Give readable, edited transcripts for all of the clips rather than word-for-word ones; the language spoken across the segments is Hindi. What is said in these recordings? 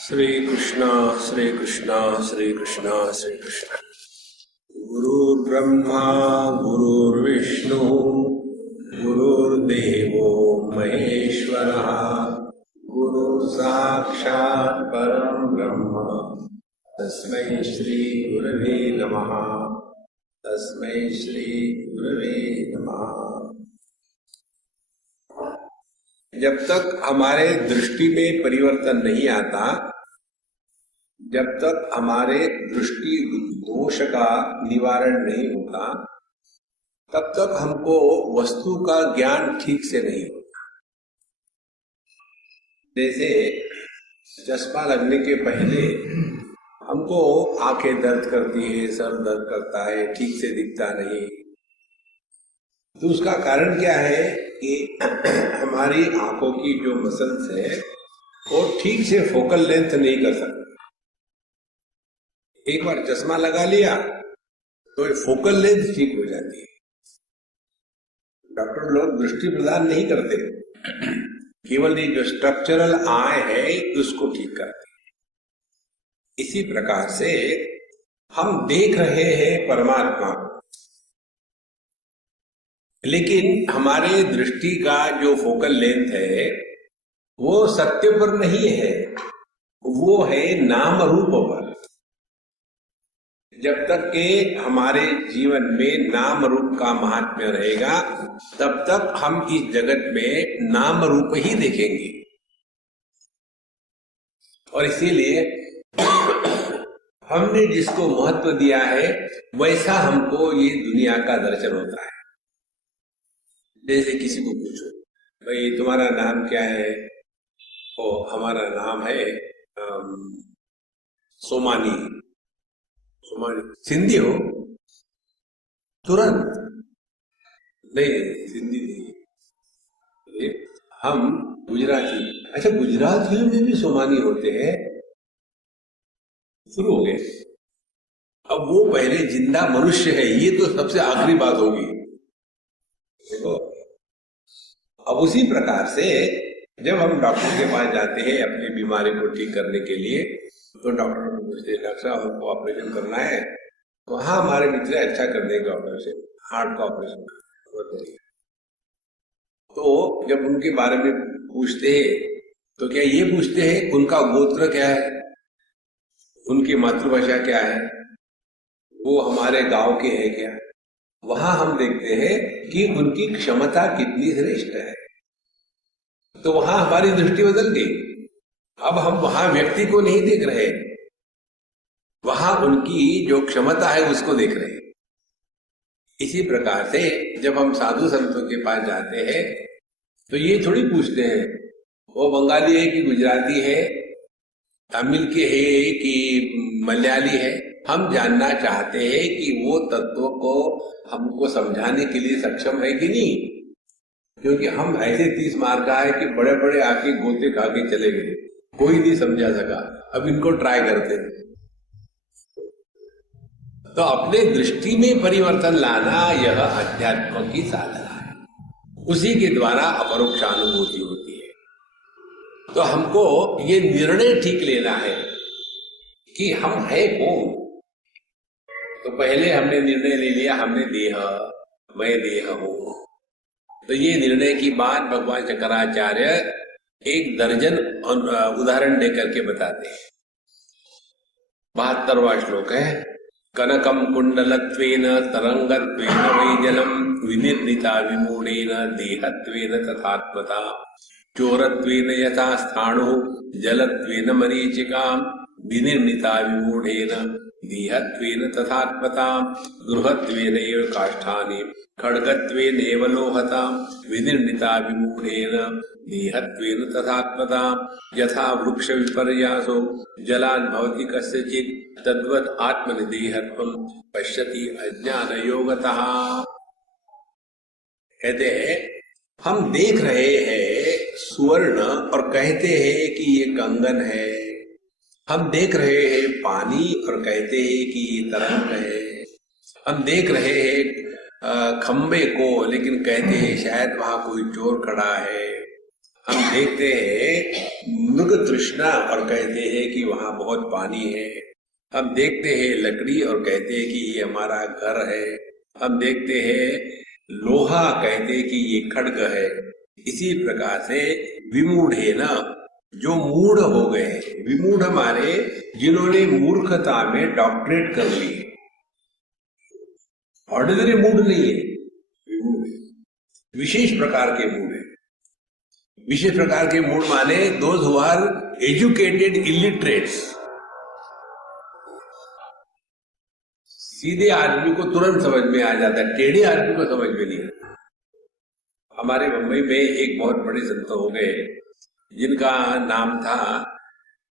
श्री कृष्ण श्री कृष्ण श्री कृष्ण श्री कृष्ण। गुरुर्ब्रह्मा गुरुर्विष्णु गुरुर्देवो महेश्वरः गुरुः साक्षात् परं ब्रह्म तस्मै श्री गुरवे नमः। तस्मै श्री गुरवे नमः। जब तक हमारे दृष्टि में परिवर्तन नहीं आता, जब तक हमारे दृष्टि दोष का निवारण नहीं होता, तब तक हमको वस्तु का ज्ञान ठीक से नहीं होता। जैसे चश्मा लगने के पहले हमको आंखें दर्द करती है, सर दर्द करता है, ठीक से दिखता नहीं। तो उसका कारण क्या है कि हमारी आंखों की जो मसल्स है वो ठीक से फोकल लेंथ नहीं कर सकते। एक बार चश्मा लगा लिया तो फोकल लेंथ ठीक हो जाती है। डॉक्टर लोग दृष्टि प्रदान नहीं करते, केवल ये जो स्ट्रक्चरल आई है उसको ठीक करते हैं। इसी प्रकार से हम देख रहे हैं परमात्मा को, लेकिन हमारे दृष्टि का जो फोकल लेंथ है वो सत्य पर नहीं है, वो है नाम रूप पर। जब तक के हमारे जीवन में नाम रूप का महात्म्य रहेगा, तब तक हम इस जगत में नाम रूप ही देखेंगे। और इसीलिए हमने जिसको महत्व दिया है वैसा हमको ये दुनिया का दर्शन होता है। जैसे किसी को पूछो, भाई तुम्हारा नाम क्या है? ओ हमारा नाम है सोमानी। सोमानी सिंधी हो? तुरंत नहीं, सिंधी नहीं, हम गुजराती। अच्छा, गुजरातियों में भी सोमानी होते हैं? शुरू हो गए। अब वो पहले जिंदा मनुष्य है, ये तो सबसे आखिरी बात होगी। देखो, अब उसी प्रकार से जब हम डॉक्टर के पास जाते हैं अपनी बीमारी को ठीक करने के लिए, तो डॉक्टर को पूछते हैं, डॉक्टर साहब हमको ऑपरेशन करना है। तो हाँ, हमारे मित्र अच्छा कर देंगे ऑपरेशन, हार्ट का ऑपरेशन। तो जब उनके बारे में पूछते हैं तो क्या ये पूछते हैं उनका गोत्र क्या है, उनकी मातृभाषा क्या है, वो हमारे गांव के हैं क्या? वहां हम देखते हैं कि उनकी क्षमता कितनी श्रेष्ठ है। तो वहां हमारी दृष्टि बदल गई। अब हम वहां व्यक्ति को नहीं देख रहे, वहां उनकी जो क्षमता है उसको देख रहे हैं। इसी प्रकार से जब हम साधु संतों के पास जाते हैं तो ये थोड़ी पूछते हैं वो बंगाली है कि गुजराती है, तमिल के है कि मलयाली है। हम जानना चाहते हैं कि वो तत्वों को हमको समझाने के लिए सक्षम है कि नहीं, क्योंकि हम ऐसे 30 मार का है कि बड़े बड़े आके गोते खा के चले गए, कोई नहीं समझा सका। अब इनको ट्राई करते हैं। तो अपने दृष्टि में परिवर्तन लाना यह अध्यात्म की साधना है, उसी के द्वारा अपरोक्षानुभूति होती है। तो हमको ये निर्णय ठीक लेना है कि हम है कौन। तो पहले हमने निर्णय ले लिया, हमने देह, मैं देह हूं। तो ये निर्णय की बात भगवान शंकराचार्य एक दर्जन उदाहरण देकर के बताते हैं। 72वां श्लोक है, कनकम कुंडलत्वेन तरंगत्वेन वैजलम विनिर्णिता विमूढ़ेन देहत्वेन तथात्मता चोरत्वेन यथा स्थाणु जलत्वेन मरीचिका विनिर्णिता विमूढ़ेन देहत्वेन तथात्मता गृहत्वेन एव काष्ठानि खड्गत्वेनैव लोहता विनिर्णिता विमूढ़ेन देहत्वेन तथात्मता यथा वृक्ष विपर्यासो जलान् भवति कस्यचित् तद्वत् आत्मनिदेहत्वं पश्यति अज्ञान योगतः। कहते हैं हम देख रहे हैं सुवर्ण और कहते हैं कि ये कंगन है। हम देख रहे हैं पानी और कहते हैं कि ये तरंग है। हम देख रहे हैं खंबे को, लेकिन कहते हैं शायद वहां कोई चोर खड़ा है। हम देखते हैं मृग तृष्णा और कहते हैं कि वहां बहुत पानी है। हम देखते हैं लकड़ी और कहते हैं कि ये हमारा घर है। हम देखते हैं लोहा, कहते हैं कि ये खड्ग है। इसी प्रकार से विमूढ़ है ना, जो मूढ़ हो गए, विमूढ़ हमारे जिन्होंने मूर्खता में डॉक्टरेट कर ली है। ऑर्डिनरी मूड नहीं है, विमूढ़ है। विशेष प्रकार के मूड है। विशेष प्रकार के मूड माने those who are educated illiterates. सीधे आदमी को तुरंत समझ में आ जाता है, टेढ़े आदमी को समझ में नहीं आता। हमारे मुंबई में एक बहुत बड़े संत हो गए जिनका नाम था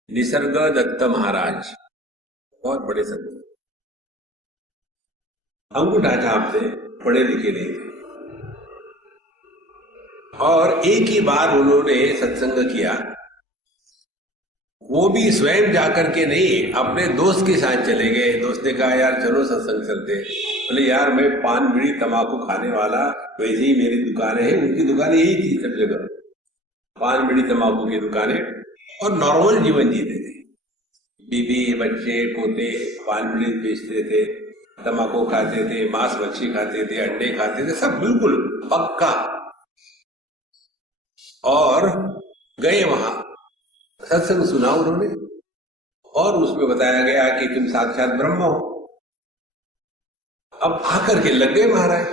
निसर्ग दत्त महाराज। बहुत बड़े संत, अंगूठा छाप थे, पढ़े लिखे नहीं थे। और एक ही बार उन्होंने सत्संग किया, वो भी स्वयं जाकर के नहीं, अपने दोस्त के साथ चले गए। दोस्त ने कहा यार चलो सत्संग चलते। बोले यार मैं पान बीड़ी तंबाकू खाने वाला, वैसे ही मेरी दुकानें हैं। उनकी दुकानें यही थी सब जगह, पान बीड़ी तंबाकू की दुकानें, और नॉर्मल जीवन जीते थे। बीबी बच्चे पोते पान बीड़ी बेचते थे, तंबाकू खाते थे, मांस मच्छी खाते थे, अंडे खाते थे, सब बिल्कुल पक्का। और गए वहां, सत्संग सुना उन्होंने, और उसमें बताया गया कि तुम साक्षात ब्रह्म हो। अब आकर के लग गए महाराज।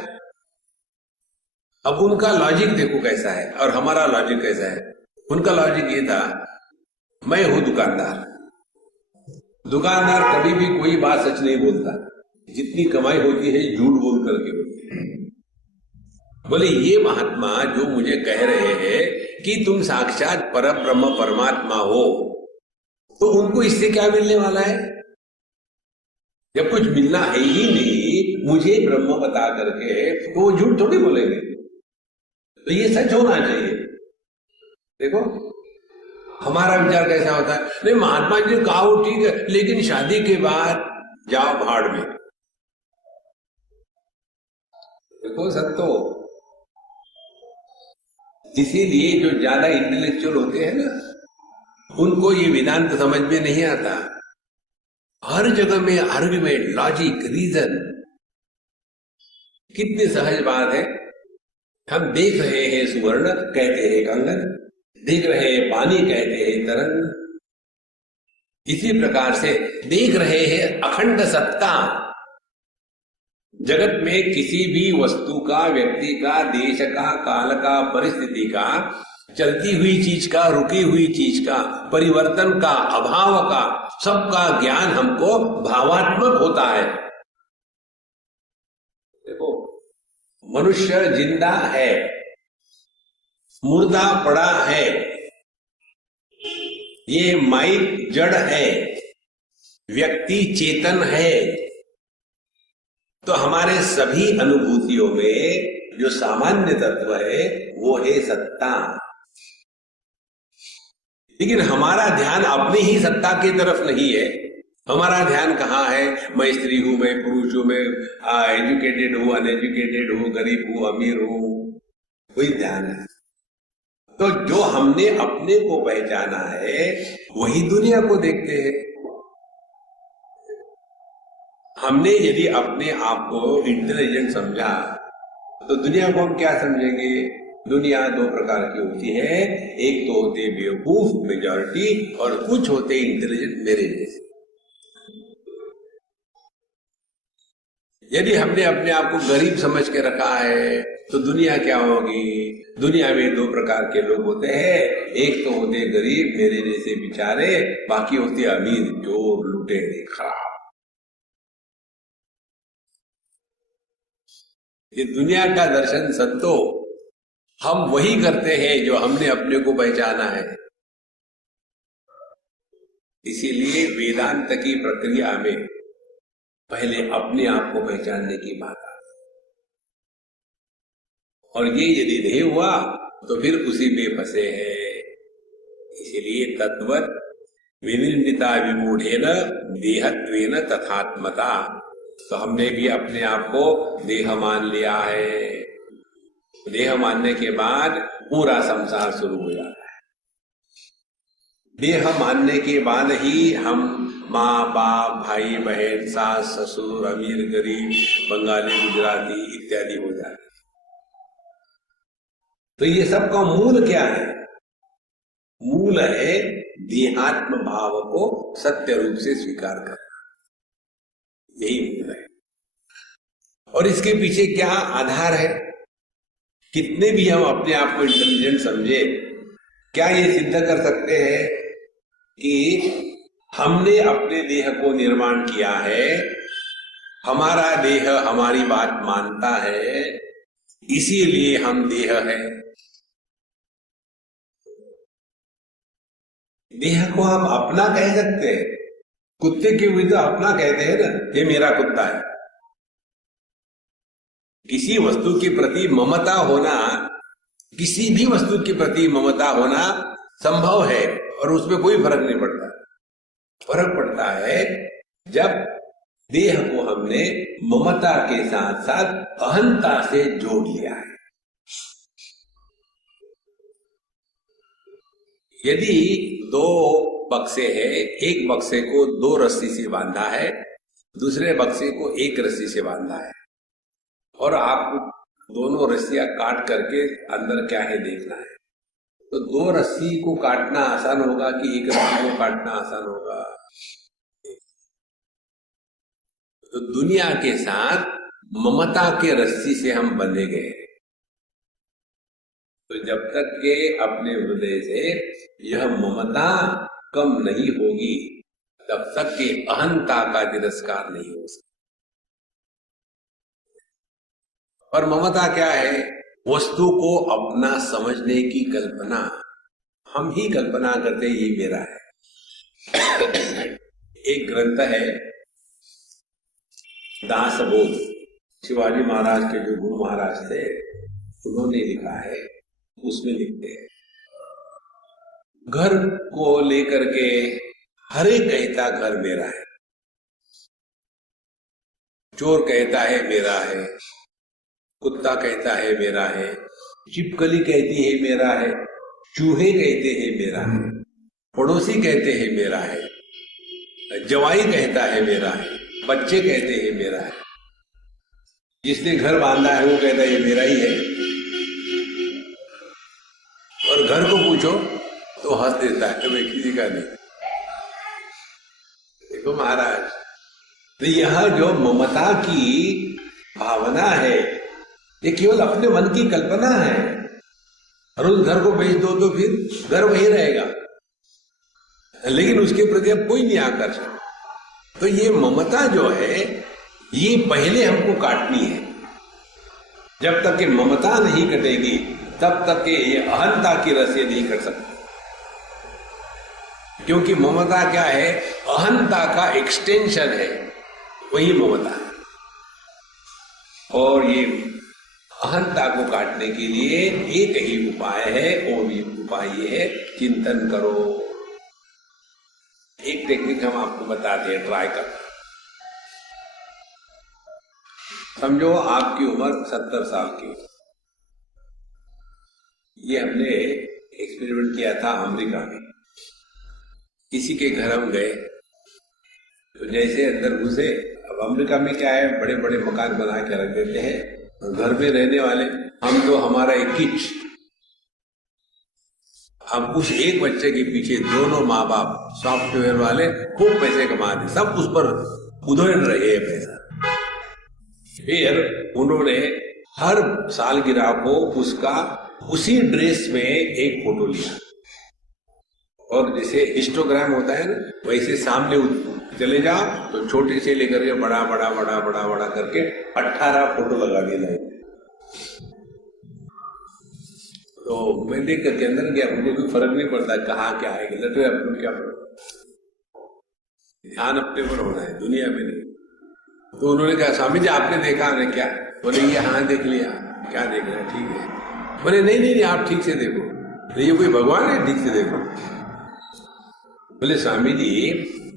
अब उनका लॉजिक देखो कैसा है और हमारा लॉजिक कैसा है। उनका लॉजिक ये था, मैं हूं दुकानदार। दुकानदार कभी भी कोई बात सच नहीं बोलता, जितनी कमाई होती है झूठ बोल करके होती है। बोले ये महात्मा जो मुझे कह रहे हैं कि तुम साक्षात परब्रह्म परमात्मा हो, तो उनको इससे क्या मिलने वाला है? जब कुछ मिलना है ही नहीं, मुझे ब्रह्म बता करके, तो वो झूठ थोड़ी बोलेंगे। तो ये सच होना चाहिए। देखो हमारा विचार कैसा होता है, नहीं महात्मा जी कहा वो ठीक है, लेकिन शादी के बाद जाओ भाड़ में। देखो सत्तो, इसीलिए जो ज्यादा इंटेलेक्चुअल होते हैं ना, उनको ये वेदांत समझ में नहीं आता। हर जगह में आर्ग्यूमेंट, लॉजिक, रीजन, कितनी सहज बात है। हम देख रहे हैं सुवर्ण, कहते हैं कंगन, देख रहे हैं पानी, कहते हैं तरंग। इसी प्रकार से देख रहे हैं अखंड सत्ता। जगत में किसी भी वस्तु का, व्यक्ति का, देश का, काल का, परिस्थिति का, चलती हुई चीज का, रुकी हुई चीज का, परिवर्तन का, अभाव का, सबका ज्ञान हमको भावात्मक होता है। देखो मनुष्य जिंदा है, मुर्दा पड़ा है, ये माइक जड़ है, व्यक्ति चेतन है। तो हमारे सभी अनुभूतियों में जो सामान्य तत्व है वो है सत्ता। लेकिन हमारा ध्यान अपनी ही सत्ता की तरफ नहीं है। हमारा ध्यान कहाँ है? मैं स्त्री हूं, मैं पुरुष हूं, मैं एजुकेटेड हूं, अनएजुकेटेड हूं, गरीब हूं, अमीर हूं, वही ध्यान है। तो जो हमने अपने को पहचाना है वही दुनिया को देखते हैं। हमने यदि अपने आप को इंटेलिजेंट समझा तो दुनिया को हम क्या समझेंगे? दुनिया दो प्रकार की होती है, एक तो होते बेवकूफ मेजॉरिटी, और कुछ होते इंटेलिजेंट मेरे जैसे। यदि हमने अपने आप को गरीब समझ के रखा है तो दुनिया क्या होगी? दुनिया में दो प्रकार के लोग होते हैं, एक तो होते गरीब मेरे जैसे बेचारे, बाकी होते अमीर चोर लुटेरे खराब। ये दुनिया का दर्शन संतो हम वही करते हैं जो हमने अपने को पहचाना है। इसीलिए वेदांत की प्रक्रिया में पहले अपने आप को पहचानने की बात है, और ये यदि नहीं हुआ तो फिर उसी में फंसे हैं। इसीलिए तत्वत विनिर्मिता विमूढ़ेन देहत्वेन तथात्मता। तो हमने भी अपने आप को देह मान लिया है। देह मानने के बाद पूरा संसार शुरू हो जाता है। देह मानने के बाद ही हम माँ बाप भाई बहन सास ससुर अमीर गरीब बंगाली गुजराती इत्यादि हो जाते। तो ये सब का मूल क्या है? मूल है देहात्म भाव को सत्य रूप से स्वीकार करना, यही मूल है। और इसके पीछे क्या आधार है? कितने भी हम अपने आप को इंटेलिजेंट समझे, क्या ये सिद्ध कर सकते हैं कि हमने अपने देह को निर्माण किया है, हमारा देह हमारी बात मानता है, इसीलिए हम देह है? देह को हम अपना कह सकते हैं? कुत्ते की हुई तो अपना कहते हैं ना, ये मेरा कुत्ता है। किसी वस्तु के प्रति ममता होना, किसी भी वस्तु के प्रति ममता होना संभव है और उसमें कोई फर्क नहीं पड़ता। फर्क पड़ता है जब देह को हमने ममता के साथ साथ अहंता से जोड़ लिया है। यदि दो बक्से हैं, एक बक्से को दो रस्सी से बांधा है, दूसरे बक्से को एक रस्सी से बांधा है, और आप दोनों रस्सियां काट करके अंदर क्या है देखना है, तो दो रस्सी को काटना आसान होगा कि एक रस्सी को काटना आसान होगा? तो दुनिया के साथ ममता के रस्सी से हम बंधे गए। तो जब तक के अपने हृदय से यह ममता कम नहीं होगी, तब तक के अहंता का तिरस्कार नहीं हो सकता। और ममता क्या है? वस्तु को अपना समझने की कल्पना। हम ही कल्पना करते ये मेरा है। एक ग्रंथ है दासबोध, शिवाजी महाराज के जो गुरु महाराज थे उन्होंने लिखा है। उसमें लिखते हैं, घर को लेकर के हर एक कहता घर मेरा है, चोर कहता है मेरा है, कुत्ता कहता है मेरा है, छिपकली कहती है मेरा है, चूहे कहते हैं मेरा है, पड़ोसी कहते हैं मेरा है, जवाई कहता है मेरा है, बच्चे कहते हैं मेरा है, जिसने घर बांधा है वो कहता है ये मेरा ही है। और घर को पूछो तो हंस देता है, मैं किसी का नहीं। देखो महाराज, तो यह जो ममता की भावना है ये केवल अपने मन की कल्पना है, और उस घर को बेच दो तो फिर घर वही रहेगा, लेकिन उसके प्रति अब कोई नहीं आकर्षण। तो ये ममता जो है ये पहले हमको काटनी है। जब तक कि ममता नहीं कटेगी तब तक के ये अहंता की रस्सी नहीं कट सकती, क्योंकि ममता क्या है? अहंता का एक्सटेंशन है, वही ममता है। और ये अहंता को काटने के लिए एक ही उपाय है, वो भी उपाय ये है, चिंतन करो। एक टेक्निक हम आपको बताते हैं, ट्राई करो। समझो आपकी उम्र 70 साल की। ये हमने एक्सपेरिमेंट किया था अमेरिका में। किसी के घर हम गए तो जैसे अंदर घुसे, अब अमेरिका में क्या है, बड़े बड़े मकान बना के रख देते हैं, और घर में रहने वाले हम तो हमारा एक किच। अब उस एक बच्चे के पीछे दोनों माँ बाप सॉफ्टवेयर वाले खूब पैसे कमाते, सब उस पर उधेड़ रहे हैं पैसा। फिर उन्होंने हर सालगिरह को उसका उसी ड्रेस में एक फोटो लिया, और जैसे हिस्टोग्राम होता है ना, वैसे सामने चले जाओ तो छोटे से लेकर के बड़ा बड़ा बड़ा बड़ा बड़ा करके 18 फोटो लगा दिए लाइन। तो मैं देख करके अंदर गया, मुझे कोई फर्क नहीं पड़ता कहाँ क्या है, गलत है अपने क्या पड़ता, ध्यान अपने पर होना है, दुनिया में नहीं। तो उन्होंने कहा स्वामी जी आपने देखा है क्या? बोले ये हाँ देख लिया। क्या देख रहे हैं? ठीक है। बोले नहीं नहीं नहीं आप ठीक से देखो। ये कोई भगवान है? ठीक से देखो। बोले स्वामी जी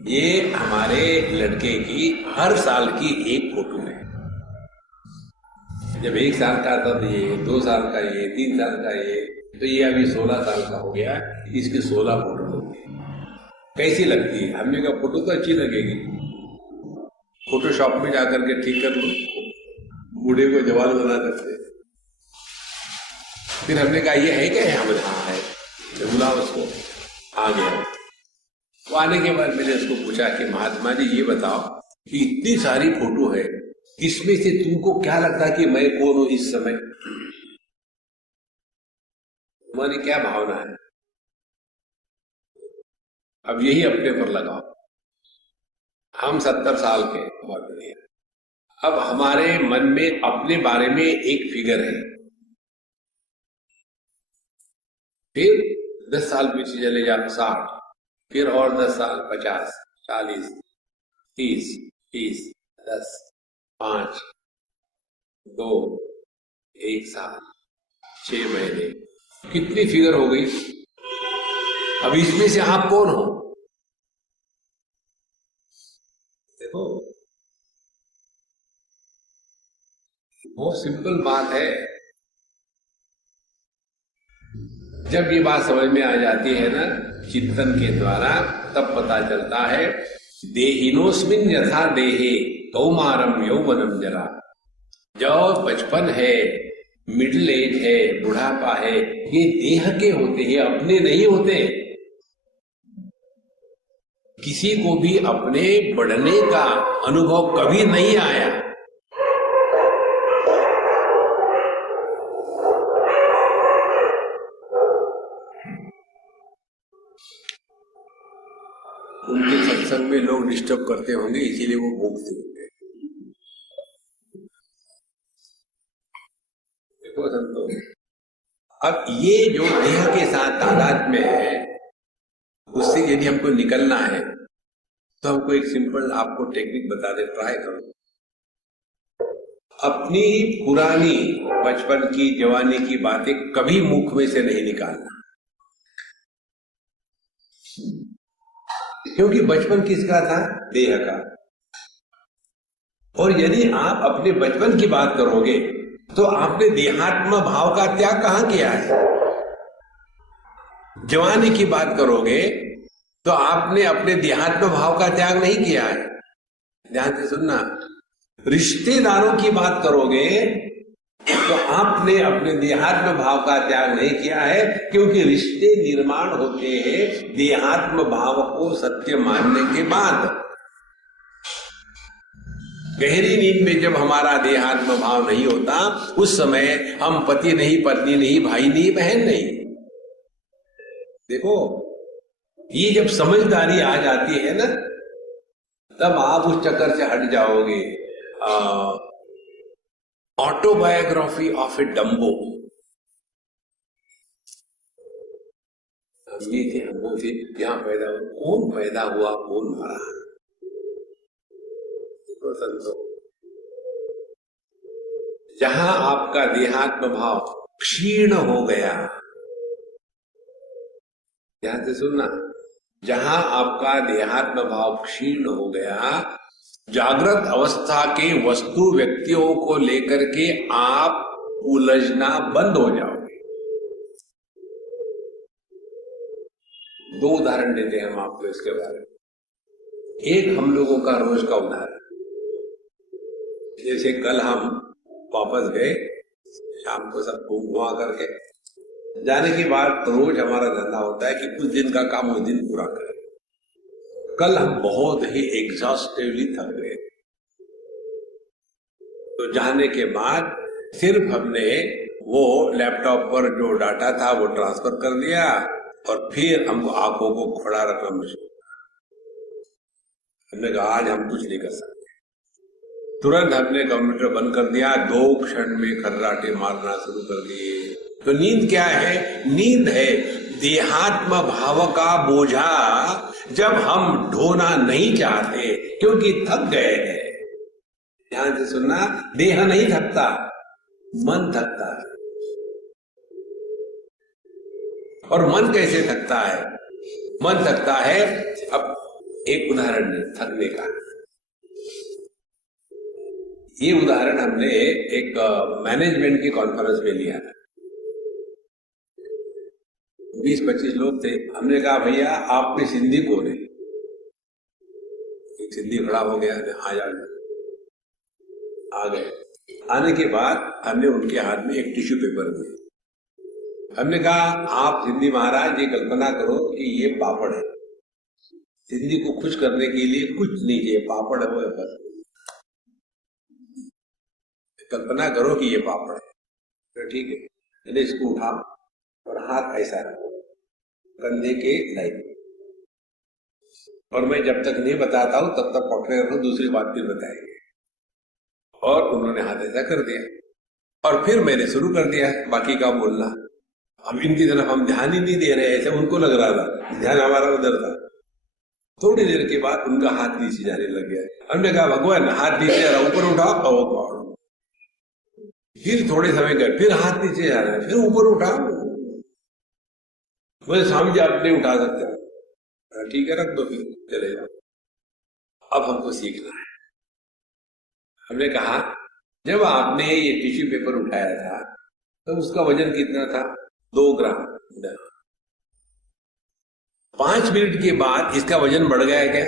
ये हमारे लड़के की हर साल की एक फोटो है, जब 1 साल का था तो ये, 2 साल का ये, 3 साल का ये, तो ये अभी 16 साल का हो गया, इसकी 16 फोटो होगी। कैसी लगती है? हमने कहा फोटो तो अच्छी लगेगी, फोटोशॉप में जाकर के ठीक कर लो, बूढ़े को जवान बना सकते। फिर हमने कहा ये है क्या? हमें हाँ है, तो बुला उसको। आ गया। वो आने के बाद मैंने उसको पूछा कि महात्मा जी ये बताओ कि इतनी सारी फोटो है, इसमें से तुमको क्या लगता है कि मैं कौन हूं इस समय? तुम्हारी क्या भावना है? अब यही अपने पर लगाओ। हम 70 साल के, बहुत बढ़िया। अब हमारे मन में अपने बारे में एक फिगर है, फिर 10 साल पीछे चले जाओ 60, फिर और 10 साल 50, 40, 30, 10, 5, 2, 1 साल, 6 महीने, कितनी फिगर हो गई? अब इसमें से आप कौन हो? देखो, बहुत सिंपल बात है। जब ये बात समझ में आ जाती है ना चिंतन के द्वारा, तब पता चलता है देहिनोस्मिन यथा देहे कौमारम यौवनम जरा। जो बचपन है, मिडिल एज है, बुढ़ापा है, ये देह के होते हैं, अपने नहीं होते। किसी को भी अपने बढ़ने का अनुभव कभी नहीं आया। उनके सत्संग में लोग डिस्टर्ब करते होंगे, इसीलिए वो भोगते होंगे। देखो संतो, अब ये जो देह के साथ तादाद में है, उससे यदि हमको निकलना है तो हमको एक सिंपल आपको टेक्निक बता दे, ट्राई करो। अपनी पुरानी बचपन की, जवानी की बातें कभी मुख में से नहीं निकालना, क्योंकि बचपन किसका था? देह का। और यदि आप अपने बचपन की बात करोगे तो आपने देहात्म भाव का त्याग कहां किया है? जवानी की बात करोगे तो आपने अपने देहात्म भाव का त्याग नहीं किया है। ध्यान से सुनना। रिश्तेदारों की बात करोगे तो आपने अपने देहात्म भाव का त्याग नहीं किया है, क्योंकि रिश्ते निर्माण होते हैं देहात्म भाव को सत्य मानने के बाद। गहरी नींद में जब हमारा देहात्म भाव नहीं होता, उस समय हम पति नहीं, पत्नी नहीं, भाई नहीं, बहन नहीं। देखो, ये जब समझदारी आ जाती है ना, तब आप उस चक्कर से हट जाओगे। ऑटोबायोग्राफी ऑफ ए डम्बो, ये थे, वो थे, यहां पैदा हुआ, कौन पैदा हुआ, कौन मरा? तो जहां आपका देहात्म भाव क्षीण हो गया, ध्यान से सुनना, जहां आपका देहात्म भाव क्षीण हो गया, जागृत अवस्था के वस्तु व्यक्तियों को लेकर के आप उलझना बंद हो जाओगे। 2 उदाहरण देते हैं हम आपको इसके बारे में। एक हम लोगों का रोज का उदाहरण, जैसे कल हम वापस गए, शाम को सब घुमा करके जाने के बाद रोज हमारा धंधा होता है कि कुछ दिन का काम उस दिन पूरा करें। कल हम बहुत ही एग्जॉस्टिवली थक गए, तो जाने के बाद सिर्फ हमने वो लैपटॉप पर जो डाटा था वो ट्रांसफर कर दिया, और फिर हमको आंखों को खड़ा रखना मुश्किल। हमने कहा आज हम कुछ नहीं कर सकते। तुरंत हमने कंप्यूटर बंद कर दिया, 2 क्षण में खर्राटे मारना शुरू कर दिए। तो नींद क्या है? नींद है देहात्म भाव का बोझा, जब हम ढोना नहीं चाहते क्योंकि थक गए हैं। ध्यान से सुनना, देह नहीं थकता, मन थकता है। और मन कैसे थकता है? मन थकता है, अब एक उदाहरण है थकने का। ये उदाहरण हमने एक मैनेजमेंट की कॉन्फ्रेंस में लिया था। 20-25 लोग थे। हमने कहा भैया आप में सिंधी कौन है? एक सिंधी खड़ा हो गया, आ जाओ। आ गए। आने के बाद हमने उनके हाथ में एक टिश्यू पेपर दिया। हमने कहा आप सिंधी महाराज ये कल्पना करो कि ये पापड़ है। सिंधी को खुश करने के लिए कुछ नहीं चाहिए, पापड़ है वो है बस। कल्पना करो कि ये पापड़ है, तो ठीक है। मैंने इसको उठा और हाथ ऐसा रखो कंधे के लाइन, और मैं जब तक नहीं बताता हूं तब तक पकड़े रहो, दूसरी बात फिर बताएंगे। और उन्होंने हाथ ऐसा कर दिया और फिर मैंने शुरू कर दिया बाकी का बोलना। अब इनकी तरफ हम ध्यान ही नहीं दे रहे, ऐसे उनको लग रहा था, ध्यान हमारा उधर था। थोड़ी देर के बाद उनका हाथ नीचे जाने लग गया। हमने कहा भगवान हाथ नीचे जा रहा, ऊपर उठाओ। फिर थोड़े समय गए, फिर हाथ नीचे जा रहा है, फिर ऊपर उठाओ। बोले स्वामी जी आप नहीं उठा सकते। ठीक है रख दो, फिर चले जाओ। अब हमको सीखना है। हमने कहा जब आपने ये टिश्यू पेपर उठाया था तो उसका वजन कितना था? 2 ग्राम। 5 मिनट के बाद इसका वजन बढ़ गया क्या?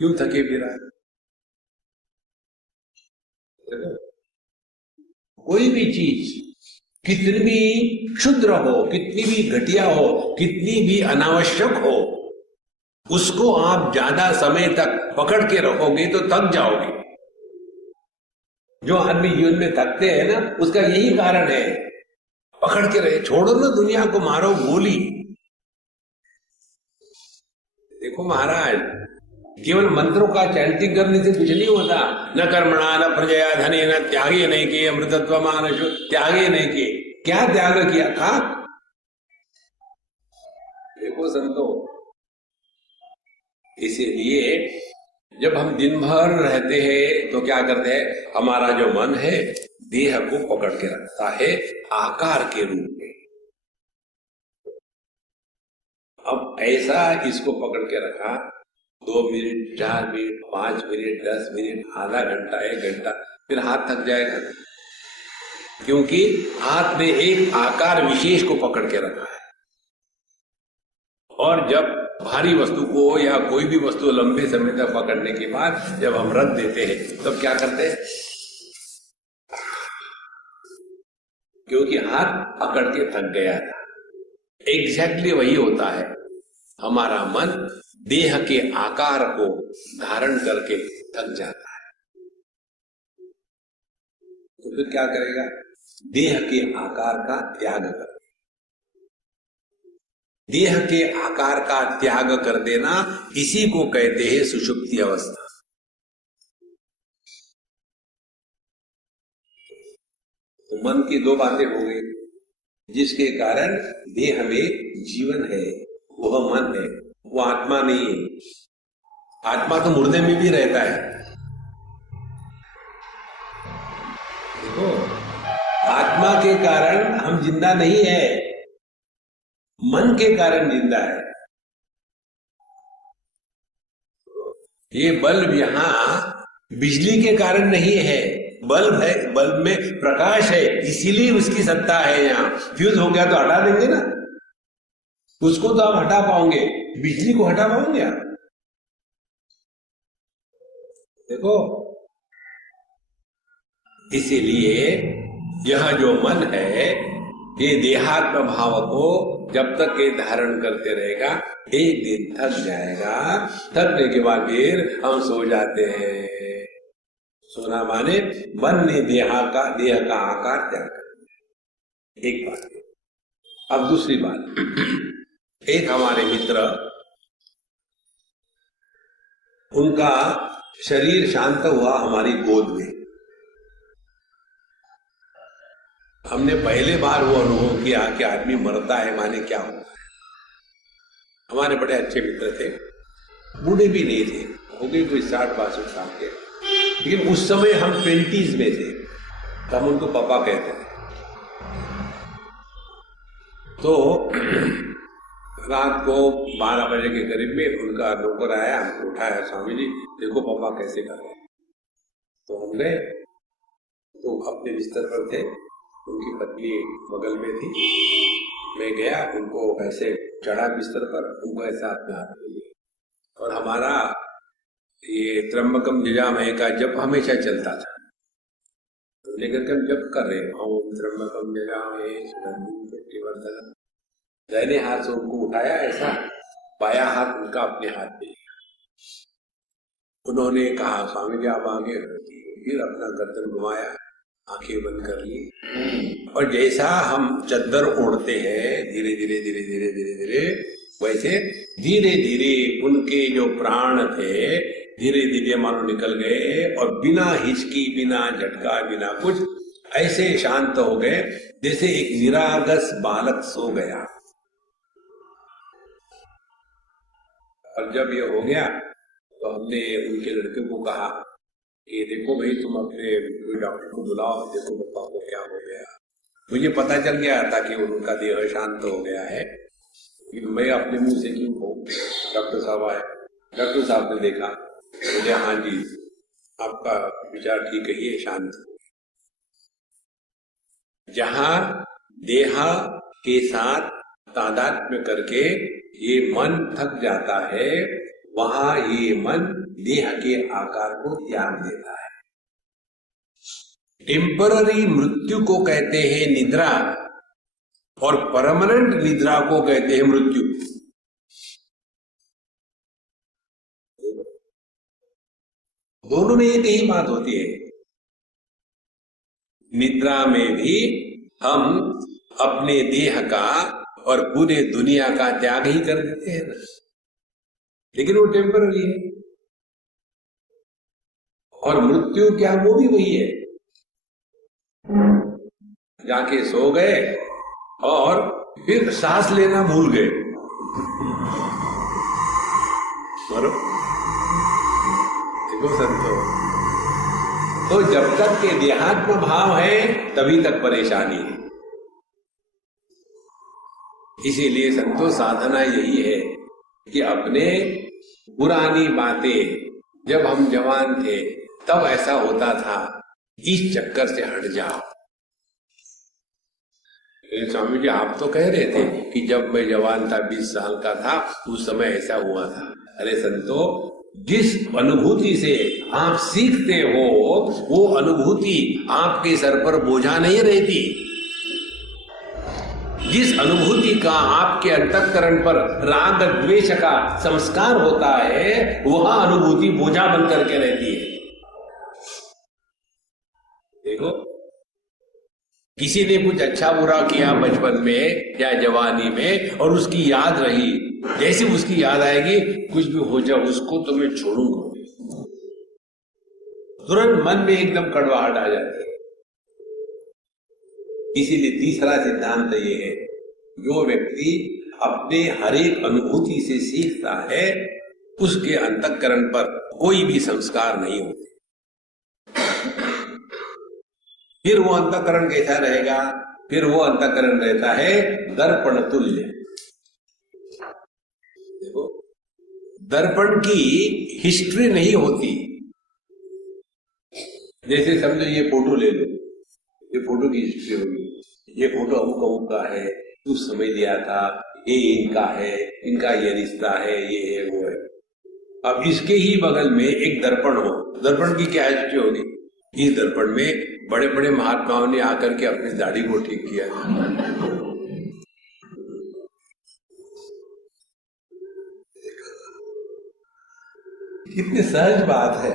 क्यों थके फिरा? कोई भी चीज कितनी भी क्षुद्र हो, कितनी भी घटिया हो, कितनी भी अनावश्यक हो, उसको आप ज्यादा समय तक पकड़ के रखोगे तो थक जाओगे। जो आदमी जीवन में थकते हैं ना, उसका यही कारण है। पकड़ के रहे, छोड़ो ना दुनिया को, मारो गोली। देखो महाराज, केवल मंत्रों का चैंटिंग करने से कुछ नहीं होता। न कर्मणा न प्रजया धने न त्यागे नहीं किए, अमृतत्व मानस त्यागे नहीं किए। क्या त्याग किया था? देखो संतो, इसीलिए जब हम दिन भर रहते हैं तो क्या करते हैं? हमारा जो मन है देह को पकड़ के रखता है आकार के रूप में। अब ऐसा इसको पकड़ के रखा 2 मिनट, 4 मिनट, 5 मिनट, 10 मिनट, आधा घंटा, 1 घंटा, फिर हाथ थक जाएगा, क्योंकि हाथ ने एक आकार विशेष को पकड़ के रखा है। और जब भारी वस्तु को या कोई भी वस्तु लंबे समय तक पकड़ने के बाद जब हम रख देते हैं तब क्या करते हैं? क्योंकि हाथ पकड़ के थक गया था। एग्जैक्टली वही होता है। हमारा मन देह के आकार को धारण करके थक जाता है, तो फिर क्या करेगा? देह के आकार का त्याग कर। देह के आकार का त्याग कर देना, इसी को कहते हैं सुषुप्ति अवस्था। तो मन की 2 बातें हो गई, जिसके कारण देह में जीवन है, वह मन है, वो आत्मा नहीं है। आत्मा तो मुर्दे में भी रहता है। देखो, आत्मा के कारण हम जिंदा नहीं है, मन के कारण जिंदा है। ये बल्ब यहां बिजली के कारण नहीं है, बल्ब है, बल्ब में प्रकाश है, इसीलिए उसकी सत्ता है। यहां फ्यूज हो गया तो हटा देंगे ना, उसको तो आप हटा पाओगे, बिजली को हटा पाओगे आप? देखो, इसीलिए यह जो मन है, ये देहात्म भाव को जब तक ये धारण करते रहेगा, एक दिन थक जाएगा। थकने के बाद फिर हम सो जाते हैं। सोना माने मन ने देह का आकार त्याग कर। एक बात। अब दूसरी बात, एक हमारे मित्र, उनका शरीर शांत हुआ हमारी गोद में। हमने पहले बार वो अनुभव किया कि आदमी मरता है माने क्या होता है। हमारे बड़े अच्छे मित्र थे, बूढ़े भी नहीं थे, हो गए कोई 60-62 साल के, लेकिन उस समय हम 20s में थे, तो हम उनको पापा कहते थे। तो रात को 12 बजे के करीब में उनका नौकर आया, हमको उठाया, स्वामी जी देखो पापा कैसे कर रहे हैं। तो हम गए, तो अपने बिस्तर पर थे, उनकी पत्नी बगल में थी। मैं गया, उनको ऐसे चढ़ा बिस्तर पर, उनको ऐसा अपने हाथ में लिया। और हमारा ये त्र्यंबकम यजामहे का जप हमेशा चलता था, लेकर के हम जप कर रहे हैं, ओम त्र्यंबकम यजामहे सुगंधिं पुष्टिवर्धनम्। दाहिने हाथ से उनको उठाया ऐसा, बाया हाथ उनका अपने हाथ में लिया। उन्होंने कहा स्वामी जी आप आगे, फिर अपना गर्दन घुमाया, आंखें बंद कर ली। और जैसा हम चद्दर ओढ़ते हैं धीरे धीरे धीरे धीरे धीरे धीरे, वैसे धीरे धीरे उनके जो प्राण थे धीरे धीरे मानो निकल गए, और बिना हिचकी, बिना झटका, बिना कुछ, ऐसे शांत हो गए जैसे एक निरागस बालक सो गया। और जब ये हो गया तो हमने उनके लड़के को कहा कि देखो भाई तुम अपने डॉक्टर को बुलाओ, देखो पापा को क्या हो गया। मुझे पता चल गया था कि उनका देह शांत हो गया है, मैं अपने मुंह से क्यों कहूं। डॉक्टर साहब आए, डॉक्टर साहब ने देखा, बोले हाँ जी आपका विचार ठीक है, ये शांत। जहां देहा के साथ तादात्म्य करके ये मन थक जाता है, वहां ये मन देह के आकार को त्याग देता है। टेम्पररी मृत्यु को कहते हैं निद्रा, और परमानेंट निद्रा को कहते हैं मृत्यु। दोनों में एक ही बात होती है। निद्रा में भी हम अपने देह का और पूरे दुनिया का त्याग ही कर देते हैं ना, लेकिन वो टेम्पररी है। और मृत्यु क्या, वो भी वही है, जाके सो गए और फिर सांस लेना भूल गए, मरो। देखो संतो, तो जब तक के देहात्म भाव है तभी तक परेशानी है। इसीलिए संतो साधना यही है कि अपने पुरानी बातें, जब हम जवान थे तब ऐसा होता था, इस चक्कर से हट जाओ। स्वामी जी आप तो कह रहे थे कि जब मैं जवान था 20 साल का था उस समय ऐसा हुआ था। अरे संतो, जिस अनुभूति से आप सीखते हो वो अनुभूति आपके सर पर बोझा नहीं रहती। जिस अनुभूति का आपके अंतःकरण पर राग द्वेष का संस्कार होता है, वह अनुभूति बोझा बन करके रहती है। देखो, किसी ने कुछ अच्छा बुरा किया बचपन में या जवानी में और उसकी याद रही, जैसे उसकी याद आएगी कुछ भी हो जाए उसको तो मैं छोड़ूंगा, तुरंत मन में एकदम कड़वाहट आ जाती है। इसीलिए तीसरा सिद्धांत ये है, जो व्यक्ति अपने हर एक अनुभूति से सीखता है उसके अंतःकरण पर कोई भी संस्कार नहीं होते। फिर वो अंतःकरण कैसा रहेगा? फिर वो अंतःकरण रहता है दर्पण तुल्य। देखो, दर्पण की हिस्ट्री नहीं होती। जैसे समझो ये फोटो ले लो, ये फोटो की हिस्ट्री होगी, ये फोटो अमुक अमुक का है, उस समय लिया था, ये इनका है, इनका ये रिश्ता है, ये है वो है। अब इसके ही बगल में एक दर्पण हो, दर्पण की क्या हिस्ट्री होगी? इस दर्पण में बड़े बड़े महात्माओं ने आकर के अपनी दाढ़ी को ठीक किया। कितनी सहज बात है।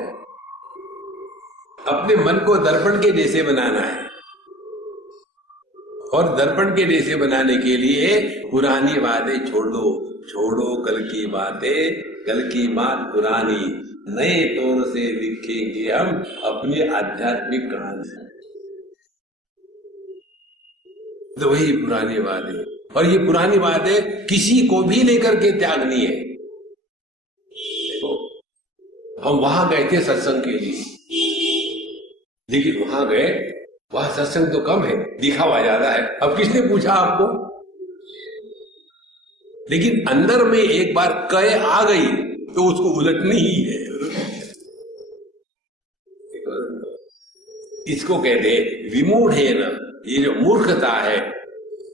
अपने मन को दर्पण के जैसे बनाना है, और दर्पण के जैसे बनाने के लिए पुरानी बातें छोड़ दो। छोड़ो कल की बातें, कल की बात पुरानी, नए तौर से लिखेंगे हम अपनी आध्यात्मिक कहानी। तो वही पुरानी बातें, और ये पुरानी बातें किसी को भी लेकर के त्यागनी है। देखो, हम वहां गए थे सत्संग के लिए, लेकिन वहां गए, वहां सत्संग तो कम है, दिखावा ज्यादा है। अब किसने पूछा आपको? लेकिन अंदर में एक बार कह आ गई तो उसको उलटनी ही है। इसको कहते विमूढ़ेन, ये जो मूर्खता है,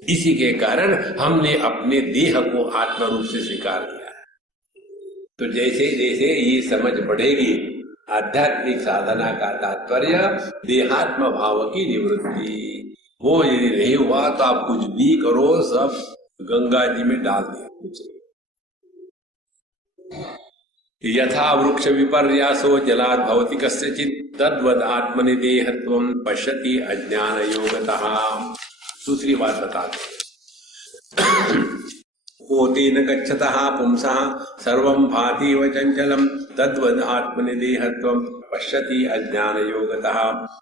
इसी के कारण हमने अपने देह को आत्मा रूप से स्वीकार किया है। तो जैसे जैसे ये समझ बढ़ेगी, आध्यात्मिक साधना का तात्पर्य देहात्म भाव की निवृत्ति, वो यदि नहीं हुआ तो आप कुछ भी करो, सब गंगा जी में डाल दिया। कुछ यथा वृक्ष विपर्यासो जलाद भवति कस्यचित् तद्वद आत्मनि देहत्वं पश्यति अज्ञान योगतः। दूसरी बात बताते कोतेन गच्छतः पुंसः सर्वं भाति व चञ्चलं तद्वद आत्मनि देहत्वं पश्यति अज्ञान योगतः।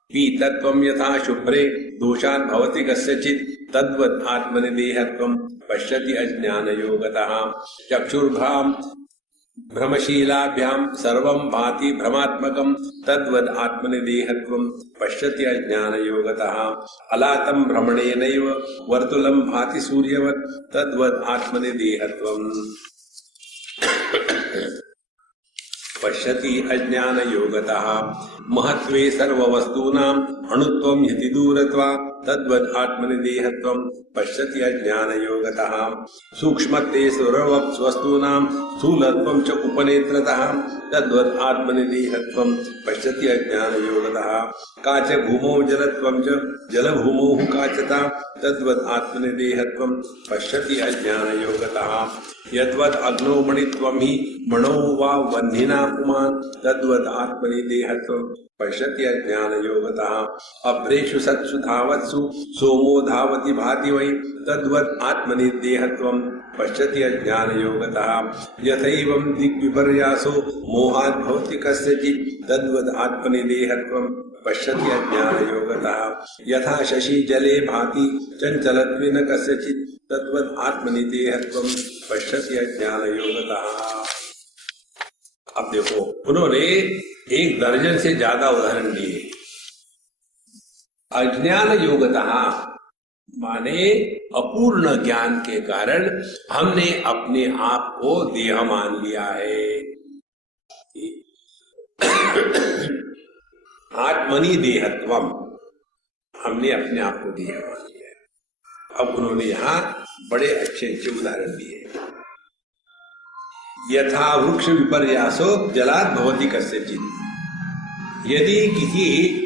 पीतत्वं यथा शुभ्रे दोषान् भवति कस्यचित् तद्वद आत्मनि देहत्वं पश्यति अज्ञान योगतः। चक्षुर्भ्राम भ्रमशीलाभ्याम सर्वं भाति भ्रमात्मकं तद्वद आत्मनि देहत्वं पश्यति अज्ञान योगतः। अलातं भ्रमणेनैव वर्तुलं भाति सूर्यवत् तद्वद आत्मनि देहत्वं पश्यति अज्ञान योगतः। महत्वे सर्ववस्तूनां अणुत्वं यति दूरत्वा तद्वद आत्मनि देहत्वं पश्यति अज्ञान योगतः। सूक्ष्मत्वे सर्ववस्तूनां स्थूलत्वं च उपनेत्रतः तद्वद आत्मनि देहत्वं पश्यति अज्ञान योगतः। काच भूमौ जलत्वं च जलभूमौ काचता तद्वद आत्मनि देहत्वं पश्यति अज्ञान योगतः। यद्वद अग्नौ मणित्वं हि मणौ वा वह्निना पुमान् तद्वद आत्मनि देहत्वं पश्यति अज्ञान योगतः। अभ्रेषु सत्सु धावत्सु सोमो धावति भाति वै तद्वद आत्मनि देहत्वं पश्यति अज्ञान योगतः। यथैवं दिग्विपर्यासो मोहात् भवति कस्यचित् तद्वद आत्मनि देहत्वं पश्यति अज्ञान योगतः। यथा शशि जले भाति चंचलत्वेन कस्यचित् तद्वद आत्मनि देहत्वं पश्यति अज्ञान योगतः। अब देखो, उन्होंने एक दर्जन से ज्यादा उदाहरण दिए। अज्ञान योगतः माने अपूर्ण ज्ञान के कारण हमने अपने आप को देह मान लिया है। आत्मनि देहत्वम, हमने अपने आप को देह मान लिया है। अब उन्होंने यहाँ बड़े अच्छे अच्छे उदाहरण दिए। यथा वृक्ष विपर्यासो जलाद भवति कस्यचित्, यदि किसी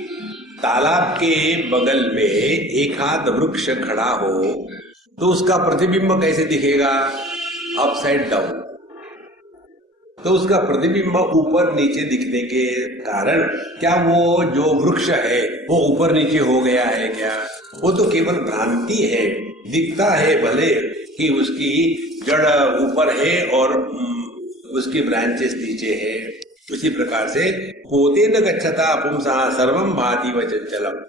तालाब के बगल में एक आध वृक्ष खड़ा हो तो उसका प्रतिबिंब कैसे दिखेगा? Upside down. तो उसका प्रतिबिंब ऊपर नीचे दिखने के कारण क्या वो जो वृक्ष है वो ऊपर नीचे हो गया है क्या? वो तो केवल भ्रांति है। दिखता है भले कि उसकी जड़ ऊपर है और उसकी ब्रांचेस नीचे है। उसी प्रकार से कोतेन गच्छता पुंसः सर्वं भाति व चंचलम्,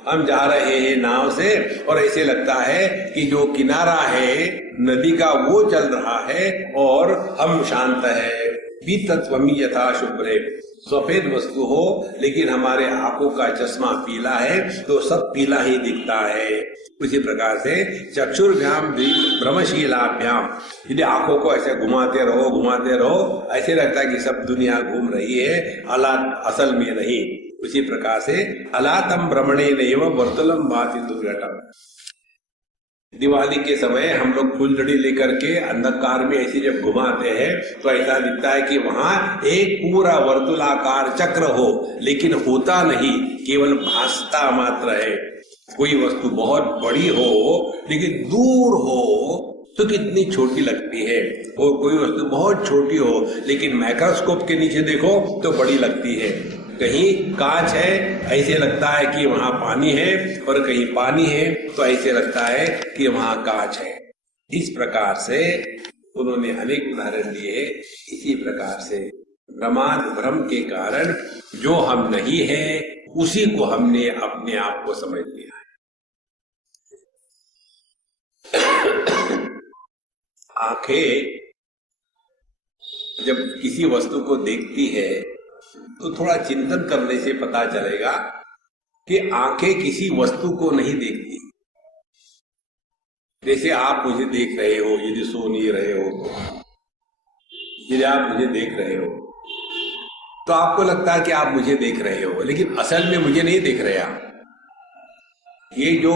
हम जा रहे हैं नाव से और ऐसे लगता है कि जो किनारा है नदी का वो चल रहा है और हम शांत है। पीतत्वमि यथा शुभ्रे, सफेद वस्तु हो लेकिन हमारे आंखों का चश्मा पीला है तो सब पीला ही दिखता है। उसी प्रकार से चक्षुर्भ्याम भ्रमशीलाभ्याम, यदि आंखों को ऐसे घुमाते रहो ऐसे लगता है कि सब दुनिया घूम रही है, असल में नहीं। उसी प्रकार से अलातम भ्रमणेनैव वर्तुलम भाति दुर्घटम, दिवाली के समय हम लोग फुलझड़ी लेकर के अंधकार में ऐसे जब घुमाते हैं तो ऐसा दिखता है कि वहां एक पूरा वर्तुलाकार चक्र हो, लेकिन होता नहीं, केवल भासता मात्र है। कोई वस्तु बहुत बड़ी हो लेकिन दूर हो तो कितनी छोटी लगती है, और कोई वस्तु बहुत छोटी हो लेकिन माइक्रोस्कोप के नीचे देखो तो बड़ी लगती है। कहीं कांच है ऐसे लगता है कि वहां पानी है, और कहीं पानी है तो ऐसे लगता है कि वहां कांच है। इस प्रकार से उन्होंने अनेक उदाहरण दिए। इसी प्रकार से भ्रम के कारण जो हम नहीं है उसी को हमने अपने आप को समझ लिया है। आंखें जब किसी वस्तु को देखती है तो थोड़ा चिंतन करने से पता चलेगा कि आंखें किसी वस्तु को नहीं देखती। जैसे आप मुझे देख रहे हो, यदि सो नहीं रहे हो, यदि आप मुझे देख रहे हो तो आपको लगता है कि आप मुझे देख रहे हो, लेकिन असल में मुझे नहीं देख रहे आप। ये जो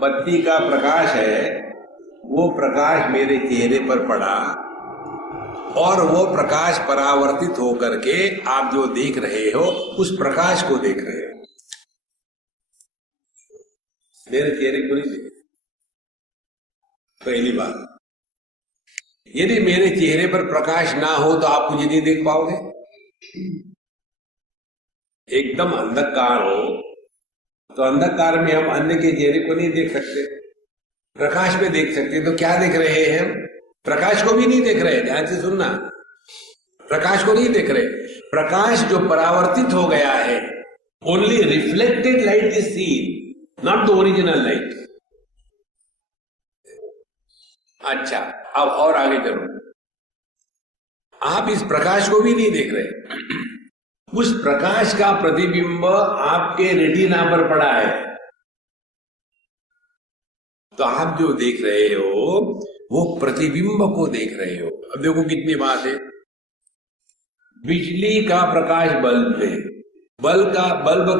बत्ती का प्रकाश है वो प्रकाश मेरे चेहरे पर पड़ा और वो प्रकाश परावर्तित होकर के आप जो देख रहे हो उस प्रकाश को देख रहे हो, मेरे चेहरे को नहीं देख। पहली बात, यदि मेरे चेहरे पर प्रकाश ना हो तो आप मुझे नहीं देख पाओगे। एकदम अंधकार हो तो अंधकार में हम अन्य के चेहरे को नहीं देख सकते, प्रकाश में देख सकते। तो क्या देख रहे हैं हम? प्रकाश को भी नहीं देख रहे। ध्यान से सुनना, प्रकाश को नहीं देख रहे। प्रकाश जो परावर्तित हो गया है, only reflected light is seen, not the original light. अच्छा, अब और आगे चलो। आप इस प्रकाश को भी नहीं देख रहे। उस प्रकाश का प्रतिबिंब आपके रेटिना पर पड़ा है, तो आप जो देख रहे हो वो प्रतिबिंब को देख रहे हो। अब देखो कितनी बात है। बिजली का प्रकाश बल्ब में, बल्ब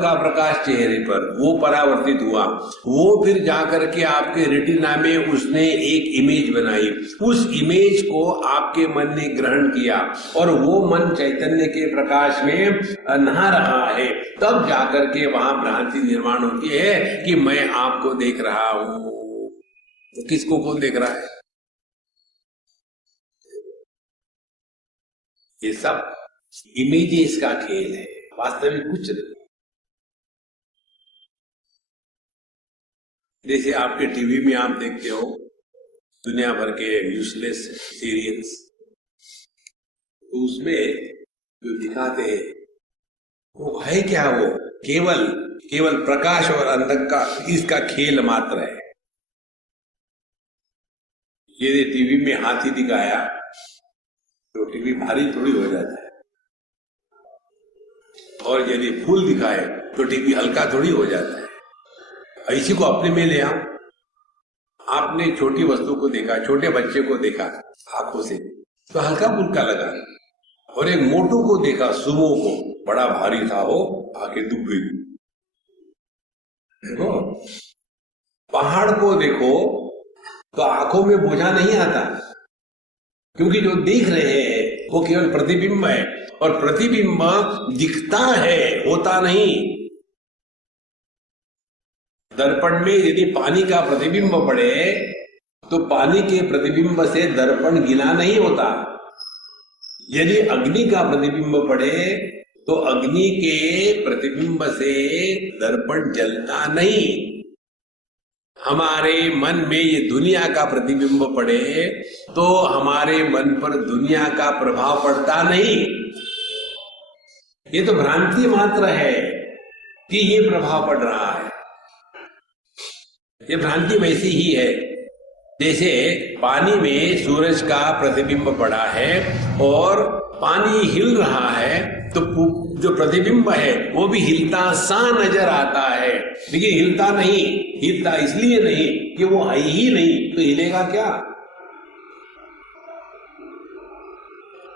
का प्रकाश चेहरे पर, वो परावर्तित हुआ, वो फिर जाकर के आपके रेटिना में उसने एक इमेज बनाई, उस इमेज को आपके मन ने ग्रहण किया और वो मन चैतन्य के प्रकाश में नहा रहा है। तब जाकर के वहां भ्रांति निर्माण होती है कि मैं आपको देख रहा हूं। तो किसको कौन देख रहा है? ये सब इमेजेस का खेल है, वास्तविक कुछ नहीं। जैसे आपके टीवी में आप देखते हो दुनिया भर के यूजलेस सीरियल्स, तो उसमें जो दिखाते हैं वो है क्या? वो केवल प्रकाश और अंधकार इसका खेल मात्र है। यदि टीवी में हाथी दिखाया तो टीवी भारी थोड़ी हो जाता है, और यदि फूल दिखाए तो टीवी हल्का थोड़ी हो जाता है। इसी को अपने में ले आओ। आपने छोटी वस्तु को देखा, छोटे बच्चे को देखा आंखों से तो हल्का फुल्का लगा, और एक मोटू को देखा, सुमो को, बड़ा भारी था, वो आके डूब गई। देखो, पहाड़ को देखो तो आंखों में बोझा नहीं आता, क्योंकि जो देख रहे हैं वो केवल प्रतिबिंब है, और प्रतिबिंब दिखता है, होता नहीं। दर्पण में यदि पानी का प्रतिबिंब पड़े तो पानी के प्रतिबिंब से दर्पण गीला नहीं होता। यदि अग्नि का प्रतिबिंब पड़े तो अग्नि के प्रतिबिंब से दर्पण जलता नहीं। हमारे मन में ये दुनिया का प्रतिबिंब पड़े तो हमारे मन पर दुनिया का प्रभाव पड़ता नहीं। ये तो भ्रांति मात्र है कि ये प्रभाव पड़ रहा है। ये भ्रांति वैसी ही है जैसे पानी में सूरज का प्रतिबिंब पड़ा है और पानी हिल रहा है, तो जो प्रतिबिंब है वो भी हिलता सा नजर आता है, लेकिन हिलता नहीं। हिलता इसलिए नहीं कि वो है ही नहीं, तो हिलेगा क्या?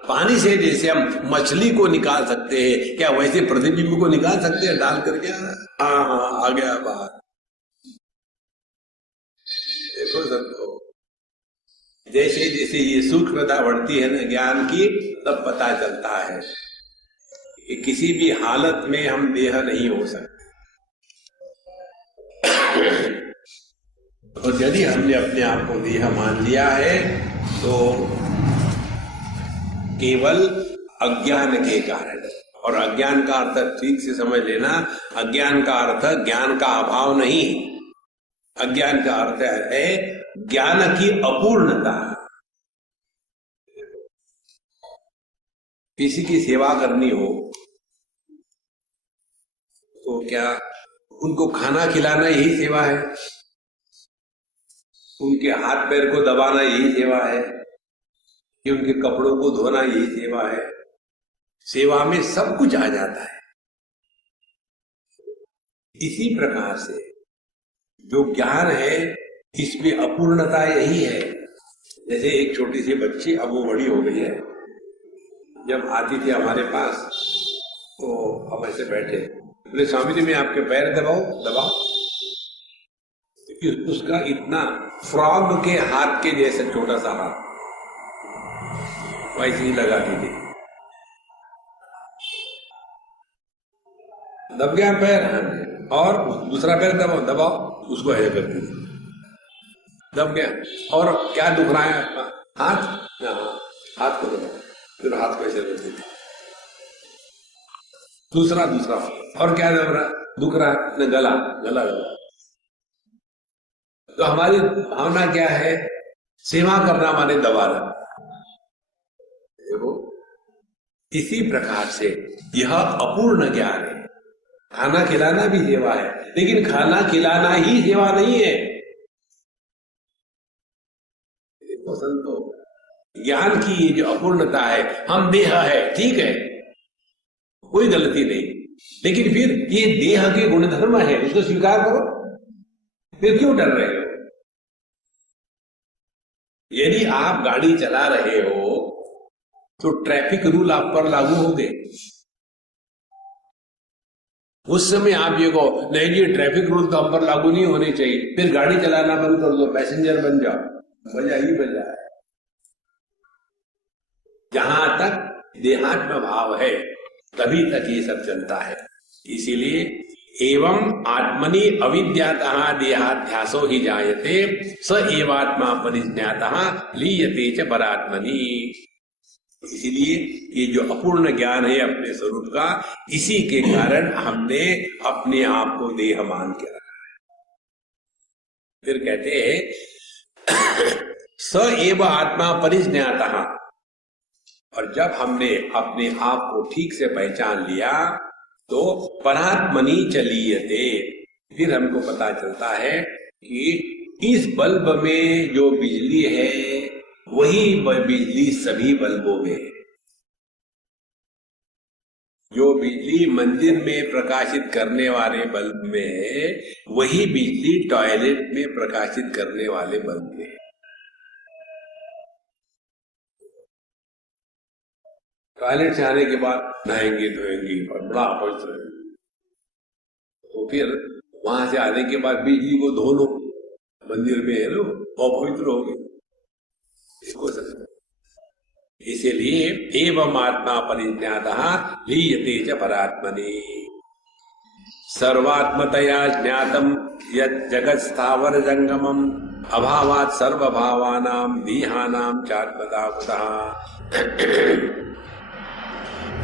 पानी से जैसे हम मछली को निकाल सकते हैं, क्या वैसे प्रतिबिंब को निकाल सकते हैं डाल करके? हाँ, आ गया बाहर। देखो सबको, जैसे जैसे ये सूक्ष्मता बढ़ती है ना ज्ञान की, तब पता चलता है कि किसी भी हालत में हम देह नहीं हो सकते। और यदि हमने अपने आप को देह मान लिया है तो केवल अज्ञान के कारण, और अज्ञान का अर्थ ठीक से समझ लेना, अज्ञान का अर्थ ज्ञान का अभाव नहीं। अज्ञान का अर्थ है ज्ञान की अपूर्णता। किसी की सेवा करनी हो तो क्या उनको खाना खिलाना यही सेवा है? उनके हाथ पैर को दबाना यही सेवा है? कि उनके कपड़ों को धोना यही सेवा है? सेवा में सब कुछ आ जाता है। इसी प्रकार से जो ज्ञान है इसमें अपूर्णता यही है। जैसे एक छोटी सी बच्ची, अब वो बड़ी हो गई है, जब आती थी हमारे पास तो हम ऐसे बैठे, बोले स्वामी जी मैं आपके पैर दबाओ। उसका इतना फ्रॉग के हाथ के जैसे छोटा सा हाथ वैसे ही लगा दी, दब गया पैर। हाँ, और दूसरा पैर दबाओ, उसको ऐसे कर दी, दब गया। और क्या दुख रहा है आपका? हाथ। हाँ, हाथ को दबाओ, फिर हाथ को ऐसे कर दी, दूसरा और क्या दुख रहा है? गला। तो हमारी भावना क्या है? सेवा करना माने दबाना। देखो, इसी प्रकार से यह अपूर्ण ज्ञान है। खाना खिलाना भी सेवा है, लेकिन खाना खिलाना ही सेवा नहीं है। देखो संतो, ज्ञान की ये जो अपूर्णता है, हम देह है, ठीक है, कोई गलती नहीं, लेकिन फिर ये देह के गुणधर्म है, उसको स्वीकार करो। फिर क्यों डर रहे हो? यदि आप गाड़ी चला रहे हो तो ट्रैफिक रूल आप पर लागू होंगे। उस समय आप ये कहो नहीं जी ट्रैफिक रूल तो हम पर लागू नहीं होने चाहिए, फिर गाड़ी चलाना बंद कर दो, पैसेंजर बन जाओ, मजा ही मजा है। जहां तक देहात्म भाव है तभी तक ये सब चलता है। इसीलिए एवं आत्मनि अविद्यातः देहाध्यासो ही जायते स एवात्मा परिज्ञातः लीयते च परात्मनि। इसीलिए ये जो अपूर्ण ज्ञान है अपने स्वरूप का, इसी के कारण हमने अपने आप को देह मान के रखा है। फिर कहते हैं स एव आत्मा परिज्ञातः, और जब हमने अपने आप को ठीक से पहचान लिया तो परात्मनि चलीयते, फिर हमको पता चलता है कि इस बल्ब में जो बिजली है वही बिजली सभी बल्बों में है। जो बिजली मंदिर में प्रकाशित करने वाले बल्ब में है वही बिजली टॉयलेट में प्रकाशित करने वाले बल्ब में है। टॉयलेट से आने के बाद नहाएंगे धोएंगे और बड़ा पवित्र है, तो फिर वहां से आने के बाद बिजली को धो लो, मंदिर में है लो, अपवित्र हो गए, इसको समझो। इसीलिए एवं आत्मा परिज्ञातः लीयते च परात्मनि। सर्वात्मतया ज्ञातम यत् जगत् स्थावर जंगमम अभावात् सर्वभावानां देहानां चात्मता कुतः।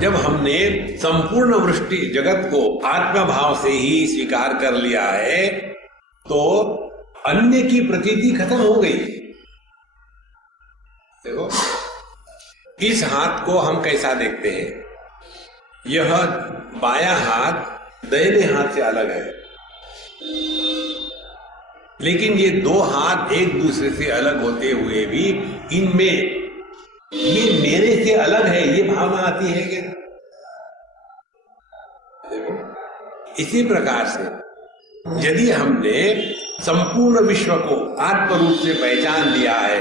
जब हमने संपूर्ण वृष्टि जगत को आत्मभाव से ही स्वीकार कर लिया है तो अन्य की प्रतीति खत्म हो गई। देखो, इस हाथ को हम कैसा देखते हैं? यह बायां हाथ दाहिने हाथ से अलग है, लेकिन ये दो हाथ एक दूसरे से अलग होते हुए भी इनमें ये मेरे से अलग है, ये भावना आती है क्या? देखो, इसी प्रकार से यदि हमने संपूर्ण विश्व को आत्म रूप से पहचान लिया है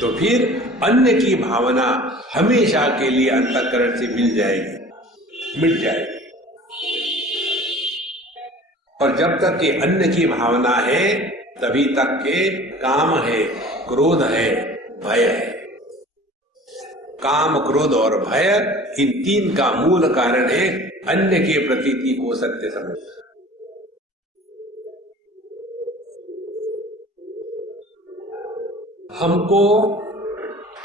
तो फिर अन्य की भावना हमेशा के लिए अंतःकरण से मिट जाएगी। और जब तक के अन्य की भावना है तभी तक के काम है, क्रोध है, भय है। काम, क्रोध और भय, इन तीन का मूल कारण है अन्य के प्रतीति को सत्य समझना। हमको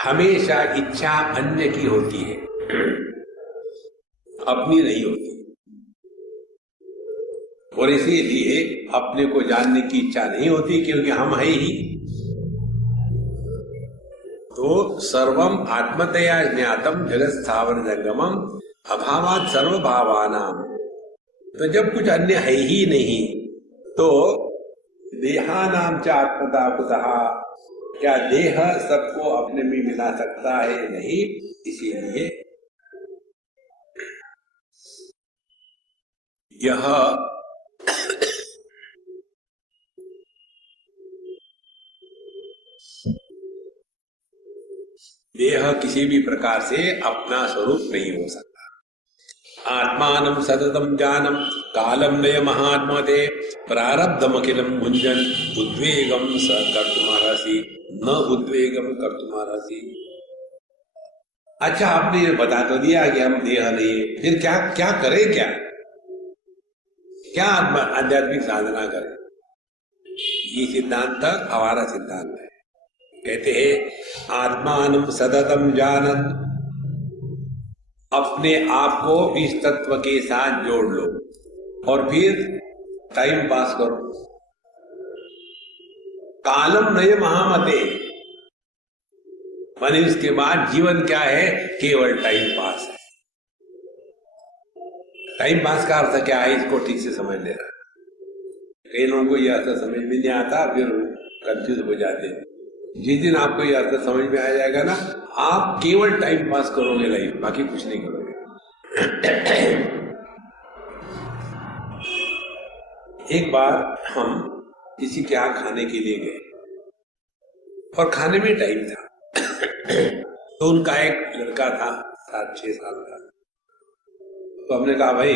हमेशा इच्छा अन्य की होती है, अपनी नहीं होती, और इसीलिए अपने को जानने की इच्छा नहीं होती क्योंकि हम है ही। तो सर्वम आत्मतया ज्ञातम जगत स्थावर जंगमम अभावात् सर्वभावानां। तो जब कुछ अन्य है ही नहीं तो देहानां च आत्मता कुतः, क्या देह सबको अपने में मिला सकता है? नहीं। इसीलिए यह देह किसी भी प्रकार से अपना स्वरूप नहीं हो सकता। आत्मानं सततं जानम कालम नय महात्मते प्रारब्धमखिलं भुंजन उद्वेगम स कर्तुमर्हसि न उद्वेगम कर्तुमर्हसि। अच्छा, आपने ये बता तो दिया कि हम देह नहीं है, फिर क्या क्या करें, क्या क्या आध्यात्मिक साधना करें? ये सिद्धांत हमारा सिद्धांत है। कहते हैं आत्मानं सततं जानन्, अपने आप को इस तत्व के साथ जोड़ लो और फिर टाइम पास करो। कालम नय महामते, माने उसके बाद जीवन क्या है? केवल टाइम पास है। टाइम पास का अर्थ क्या है, इसको ठीक से समझ लेना। कई लोगों को यह अर्थ समझ में नहीं आता, फिर कंफ्यूज हो जाते हैं। जिस दिन आपको यह अर्थ समझ में आ जाएगा ना, आप केवल टाइम पास करोगे लाइफ, बाकी कुछ नहीं करोगे। एक बार हम किसी के यहाँ खाने के लिए गए और खाने में टाइम था। तो उनका एक लड़का था 7-6 साल का। तो हमने कहा भाई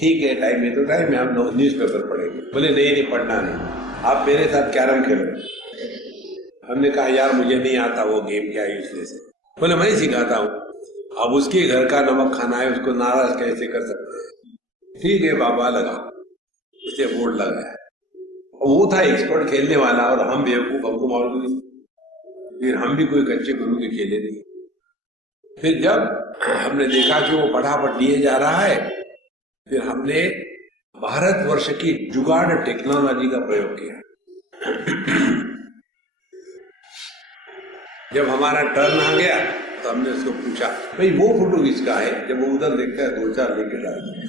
ठीक है, टाइम है तो टाइम है, हम न्यूज़पेपर पढ़ेंगे। बोले नहीं पढ़ना नहीं, आप मेरे साथ कैरम खेलो। हमने कहा यार मुझे नहीं आता वो गेम, क्या यूजलेस है। बोले मैं सिखाता हूँ। अब उसके घर का नमक खाना है, उसको नाराज कैसे कर सकते हैं? ठीक है बाबा, लगा उसे बोर्ड लगाया। वो था एक्सपर्ट खेलने वाला और हम बेवकूफ, हमको मालूम नहीं। फिर हम भी कोई कच्चे गुरु के खेले नहीं। फिर जब हमने देखा कि वो फटाफट लिए जा रहा है, फिर हमने भारतवर्ष की जुगाड़ टेक्नोलॉजी का प्रयोग किया। जब हमारा टर्न आ गया तो हमने उसको पूछा भाई वो फोटो किसका है? जब वो उधर देखता है 2-4 लेके डालते हैं।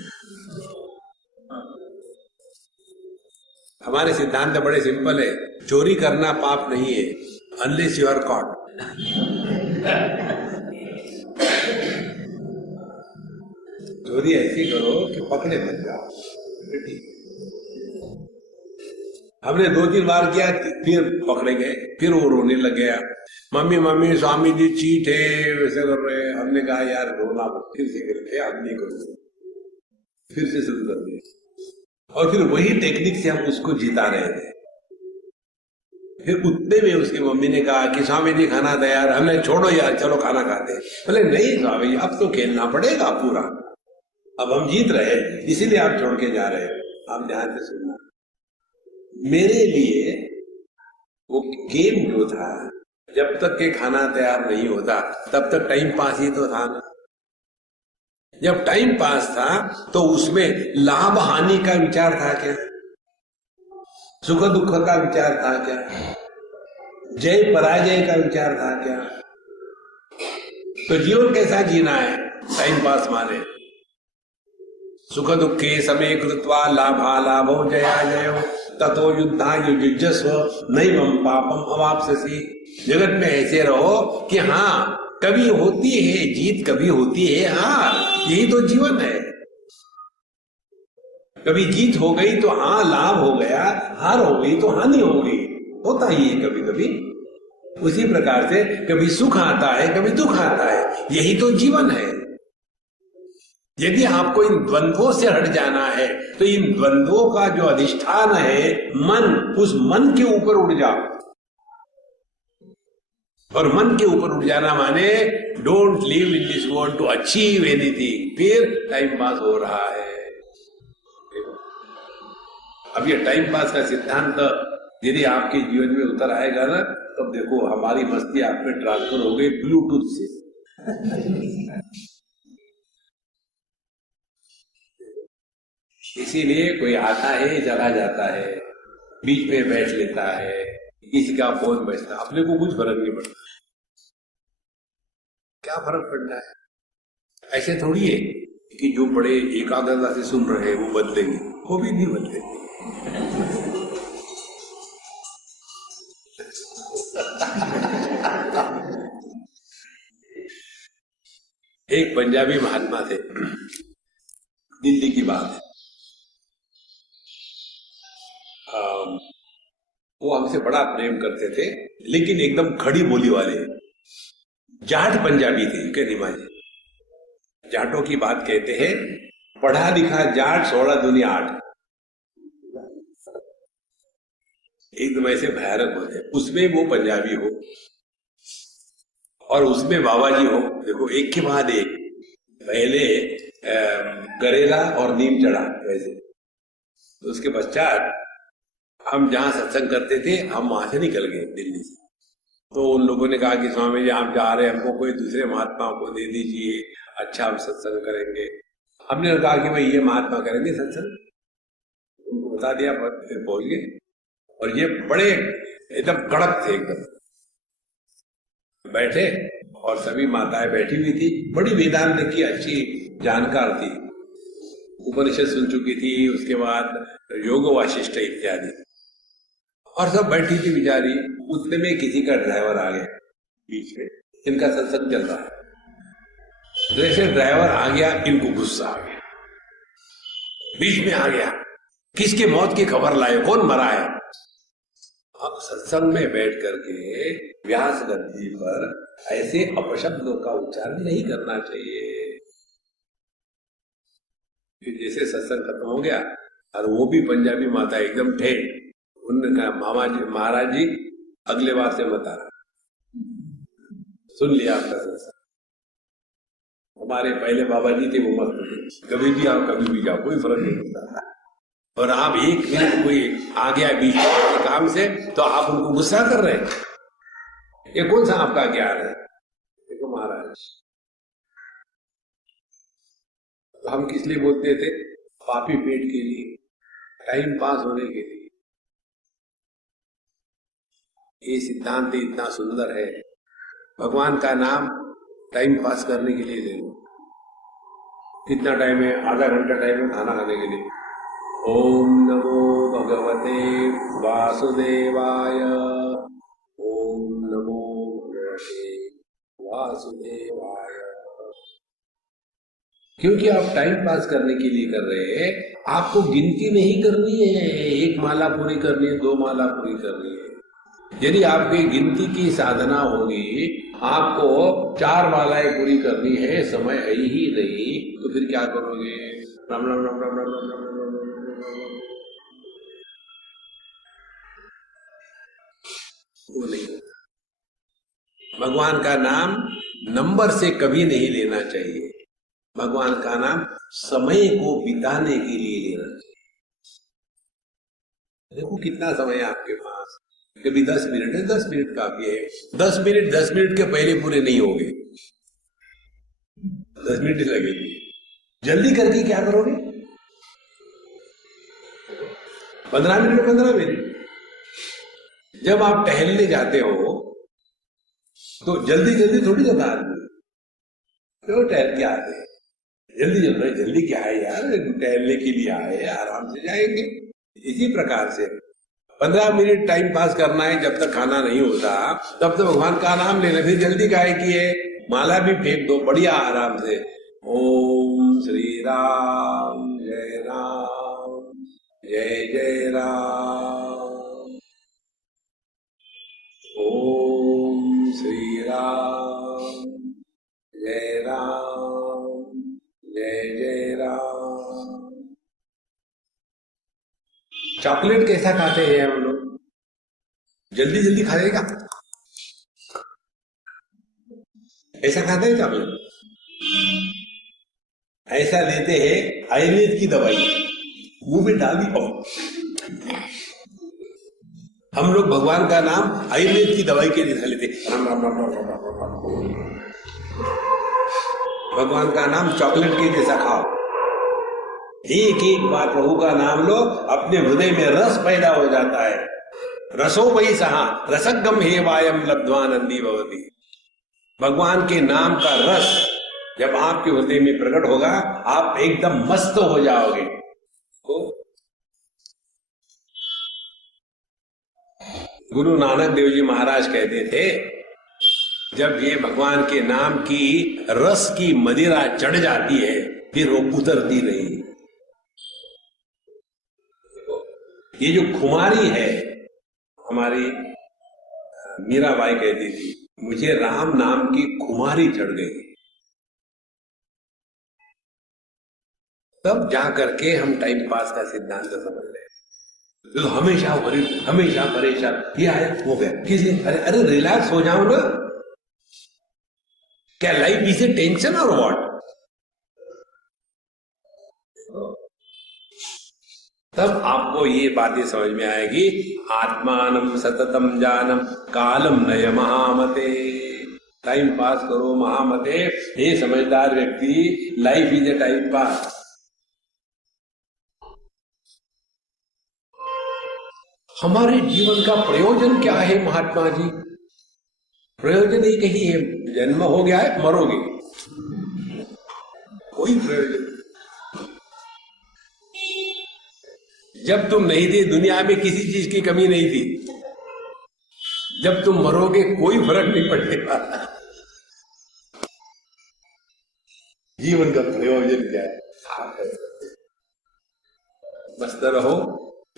हमारे सिद्धांत बड़े सिंपल है, चोरी करना पाप नहीं है अनलेस यू आर कॉट। चोरी ऐसी करो कि पकड़े मत जाओ। हमने 2-3 बार किया, फिर पकड़े गए, फिर वो रोने लग गया, mummy mummy Swami ji cheat है, वैसे कर रहे हैं। हमने कहा यार रोना मत, फिर से करके आप नहीं करो, फिर से शुरू कर दिया। और फिर वही टेक्निक से हम उसको जिता रहे थे। फिर उतने में उसकी मम्मी ने कहा कि स्वामी जी खाना तैयार। हमने छोड़ो यार, चलो खाना खाते हैं। बोले नहीं स्वामी जी, अब तो खेलना पड़ेगा पूरा, अब हम जीत रहे हैं, इसीलिए आप छोड़ के जा रहे हैं। आप ध्यान से सुनना, मेरे लिए वो गेम जो था, जब तक के खाना तैयार नहीं होता तब तक टाइम पास ही तो था ना। जब टाइम पास था तो उसमें लाभ हानि का विचार था क्या? सुख दुख का विचार था क्या? जय पराजय का विचार था क्या? तो जीवन कैसा जीना है? टाइम पास माने सुख दुखे समय कृत्वा लाभा लाभो जया जयो ततो युद्धा युजस्व नैवं पापम अवाप्स्यसि। जगत में ऐसे रहो कि हाँ कभी होती है जीत, कभी होती है हार, यही तो जीवन है। कभी जीत हो गई तो हाँ लाभ हो गया, हार हो गई तो हानि हो गई, होता ही है कभी कभी। उसी प्रकार से कभी सुख आता है, कभी दुख आता है, यही तो जीवन है। यदि आपको इन द्वंद्वों से हट जाना है तो इन द्वंद्वों का जो अधिष्ठान है मन, उस मन के ऊपर उड़ जाओ। और मन के ऊपर उठ जाना माने don't live in this world to achieve anything. फिर टाइम पास हो रहा है। अब ये टाइम पास का सिद्धांत यदि आपके जीवन में उतर आएगा ना, तब देखो हमारी मस्ती आप में ट्रांसफर हो गई ब्लूटूथ से। इसीलिए कोई आता है चला जाता है, बीच में बैठ लेता है, किसी का फोन बजता, अपने को कुछ फर्क नहीं पड़ता। क्या फर्क पड़ता है? ऐसे थोड़ी है कि जो बड़े एकाग्रता से सुन रहे हैं वो बदलेंगे, वो भी नहीं बदलेंगे। एक पंजाबी महात्मा थे, दिल्ली की बात है। वो हमसे बड़ा प्रेम करते थे, लेकिन एकदम खड़ी बोली वाले जाट पंजाबी थे। के निमाजी जाटों की बात कहते हैं पढ़ा लिखा जाट 16 दुनिया 8, एकदम ऐसे भयानक होते हैं। उसमें वो पंजाबी हो और उसमें बाबा जी हो, देखो एक के बाद एक, पहले करेला और नीम चढ़ा वैसे। तो उसके पश्चात हम जहां सत्संग करते थे, हम वहां से निकल गए दिल्ली से। तो उन लोगों ने कहा कि स्वामी जी आप जा रहे हैं, हमको कोई दूसरे महात्मा को दे दीजिए, अच्छा हम सत्संग करेंगे। हमने कहा कि भाई ये महात्मा करेंगे सत्संग, उनको बता दिया, फिर पहुंच गए। और ये बड़े एकदम कड़क थे, एकदम बैठे और सभी माताएं बैठी हुई थी, बड़ी वेदांत की अच्छी जानकार थी, उपनिषद सुन चुकी थी, उसके बाद योग वाशिष्ठ इत्यादि, और सब बैठी थी बेचारी। उतने में किसी का ड्राइवर आ गया बीच में, इनका सत्संग चल रहा है। जैसे ड्राइवर आ गया, इनको गुस्सा आ गया, बीच में आ गया, किसके मौत की खबर लाए, कौन मरा है। अब सत्संग में बैठ करके व्यास गद्दी पर ऐसे अपशब्दों का उच्चारण नहीं करना चाहिए। फिर जैसे सत्संग खत्म हो गया और वो भी पंजाबी माता एकदम ठेठ, उन्होंने कहा मामा जी, महाराज जी अगले बार से मत आना, सुन लिया आपका सत्संग। हमारे पहले बाबा जी थे, वो मत थे, कभी भी आओ कभी भी जाओ, कोई फर्क नहीं पड़ता। और आप एक मिनट कोई आ गया बीच में काम से, तो आप उनको गुस्सा कर रहे हैं, ये कौन सा आपका ज्ञान है। देखो महाराज, तो हम किस लिए बोलते थे, पापी पेट के लिए, टाइम पास होने के लिए। ये सिद्धांत इतना सुंदर है, भगवान का नाम टाइम पास करने के लिए ले लो। कितना टाइम है, आधा घंटा टाइम है खाना खाने के लिए। ओम नमो भगवते वासुदेवाय, ओम नमो भगवते वासुदेवाय। क्योंकि आप टाइम पास करने के लिए कर रहे हैं, आपको गिनती नहीं करनी है, एक माला पूरी करनी है, 2 माला पूरी करनी है। यदि आपकी गिनती की साधना होगी, आपको 4 मालाएं पूरी करनी है, समय है ही नहीं, तो फिर क्या करोगे। राम राम राम राम राम राम राम राम राम। वो नहीं, भगवान का नाम नंबर से कभी नहीं लेना चाहिए। भगवान का नाम समय को बिताने के लिए लेना चाहिए। देखो कितना समय है आपके पास, कभी 10 मिनट है, 10 मिनट काफी है। 10 मिनट के पहले पूरे नहीं होंगे, 10 मिनट लगेंगे। जल्दी करके क्या करोगे, 15 मिनट में 15 मिनट। जब आप टहलने जाते हो तो जल्दी जल्दी थोड़ी जाता आदमी, तो टहल के आते हैं, जल्दी चल रहे, जल्दी क्या है यार, टहलने के लिए आए, आराम से जाएंगे। इसी प्रकार से 15 मिनट टाइम पास करना है, जब तक खाना नहीं होता तब तक भगवान का नाम लेना। फिर जल्दी काहे की है, माला भी फेंक दो बढ़िया आराम से। ओम श्री राम जय राम जय जय राम, ओम श्री राम जय राम जय जय राम। चॉकलेट कैसा खाते हैं हम लोग, जल्दी जल्दी खाएगा, ऐसा खाते हैं चॉकलेट। ऐसा लेते हैं आयुर्वेद की दवाई, मुंह में डाल दी, हम लोग भगवान का नाम आयुर्वेद की दवाई के जैसा लेते, राम राम राम राम राम राम। भगवान का नाम चॉकलेट के जैसा खाओ, एक एक बार प्रभु का नाम लो, अपने हृदय में रस पैदा हो जाता है। रसो वही सहा रसगम हे वायम लब्ध्वानंदी भवती। भगवान के नाम का रस जब आपके हृदय में प्रकट होगा, आप एकदम मस्त हो जाओगे। गुरु नानक देव जी महाराज कहते थे, जब ये भगवान के नाम की रस की मदिरा चढ़ जाती है, फिर वो उतरती नहीं। ये जो खुमारी है, हमारी मीराबाई कहती थी, मुझे राम नाम की खुमारी चढ़ गई। तब जा करके हम टाइम पास का सिद्धांत समझ रहे हैं। तो हमेशा वरित, हमेशा परेशान, ये आया हो गया किसी, अरे रिलैक्स हो जाओ ना। क्या लाइफ इज ए टेंशन और व्हाट? तब आपको ये बातें समझ में आएगी। आत्मानम सततम जानम कालम नय महामते। टाइम पास करो महामते, हे समझदार व्यक्ति, life is a time pass. हमारे जीवन का प्रयोजन क्या है महात्मा जी? प्रयोजन ही कही है, जन्म हो गया है, मरोगे, कोई प्रयोजन। जब तुम नहीं थे दुनिया में किसी चीज की कमी नहीं थी, जब तुम मरोगे कोई फर्क नहीं पड़ने वाला। जीवन का प्रयोजन क्या है? मस्त रहो,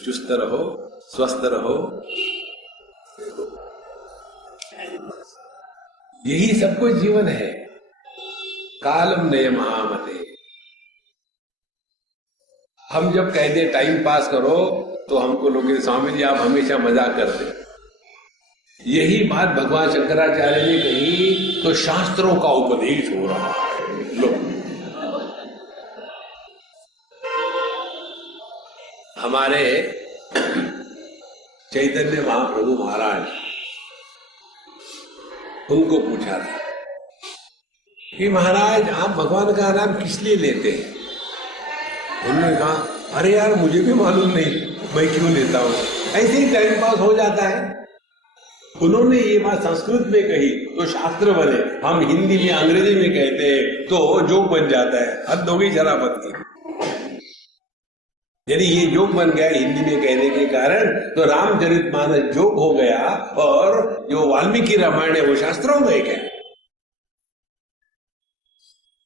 चुस्त रहो, स्वस्थ रहो, यही सब कुछ जीवन है। कालम नय महामते। हम जब कहते टाइम पास करो तो हमको लोग स्वामी जी आप हमेशा मजाक करते। यही बात भगवान शंकराचार्य ने कही तो शास्त्रों का उपदेश हो रहा है। लो, हमारे चैतन्य महाप्रभु महाराज, उनको पूछा था कि महाराज आप भगवान का नाम किस लिए लेते हैं? उन्होंने कहा अरे यार मुझे भी मालूम नहीं मैं क्यों लेता हूं, ऐसे ही टाइम पास हो जाता है। उन्होंने ये बात संस्कृत में कही तो शास्त्र बने, हम हिंदी में अंग्रेजी में कहते हैं तो जोक बन जाता है। हद हो गई शराफत की। यदि ये जोक बन गया हिंदी में कहने के कारण तो रामचरितमानस जोक हो गया और जो वाल्मीकि रामायण है वो शास्त्रों में क्या?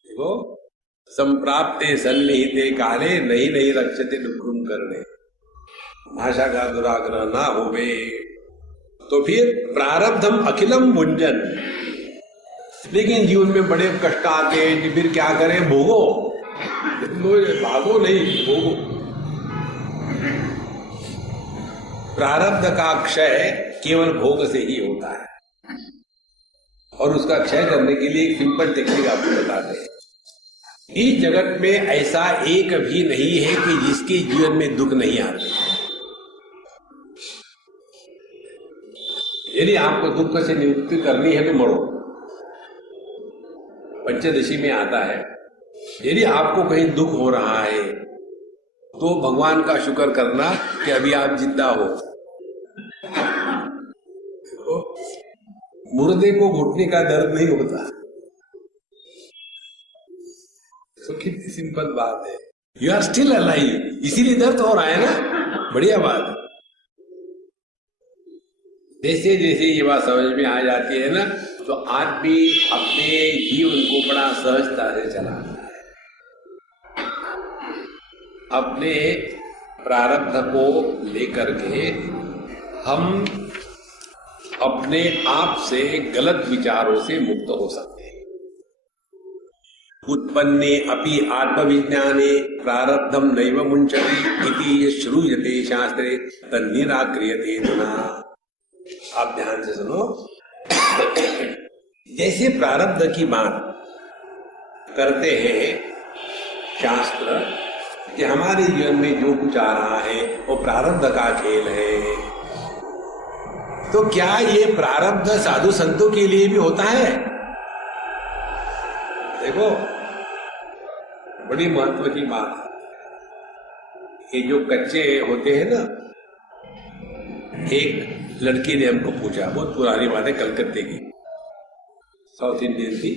देखो, संप्राप्ते सन्निहिते काले नहीं रक्षते डुक्रुम करने। भाषा का दुराग्रह ना होवे तो फिर प्रारब्धम अखिलम भुंजन। लेकिन जीवन में बड़े कष्ट आते हैं, फिर क्या करें? भोगो, भागो नहीं, भोगो। प्रारब्ध का क्षय केवल भोग से ही होता है और उसका क्षय करने के लिए एक सिंपल टेक्निक आपको बताते हैं। इस जगत में ऐसा एक भी नहीं है कि जिसके जीवन में दुख नहीं आते। यदि आपको दुख से निवृत्ति करनी है तो मरो। पंचदशी में आता है यदि आपको कहीं दुख हो रहा है तो भगवान का शुक्र करना कि अभी आप जिंदा हो। मुर्दे को घुटने का दर्द नहीं होता। तो कितनी सिंपल बात है। यू आर स्टिल अलाइव, इसीलिए दर्द हो रहा है ना। बढ़िया बात है। जैसे जैसे ये बात समझ में आ जाती है ना तो आदमी अपने जीवन को बड़ा सहजता से चलाता है। अपने प्रारब्ध को लेकर के हम अपने आप से गलत विचारों से मुक्त हो सकते हैं। उत्पन्ने अपि आत्मविज्ञाने प्रारब्धम नैव मुंचते इति श्रूयते शास्त्रे तन्निराक्रियते न। आप ध्यान से सुनो। जैसे प्रारब्ध की बात करते हैं शास्त्र कि हमारे जीवन में जो कुछ आ रहा है वो प्रारब्ध का खेल है, तो क्या ये प्रारब्ध साधु संतों के लिए भी होता है? देखो, बड़ी महत्व की बात है। ये जो कच्चे होते हैं ना, एक लड़की ने हमको पूछा, बहुत पुरानी बात है, कलकत्ते की, साउथ इंडियन थी,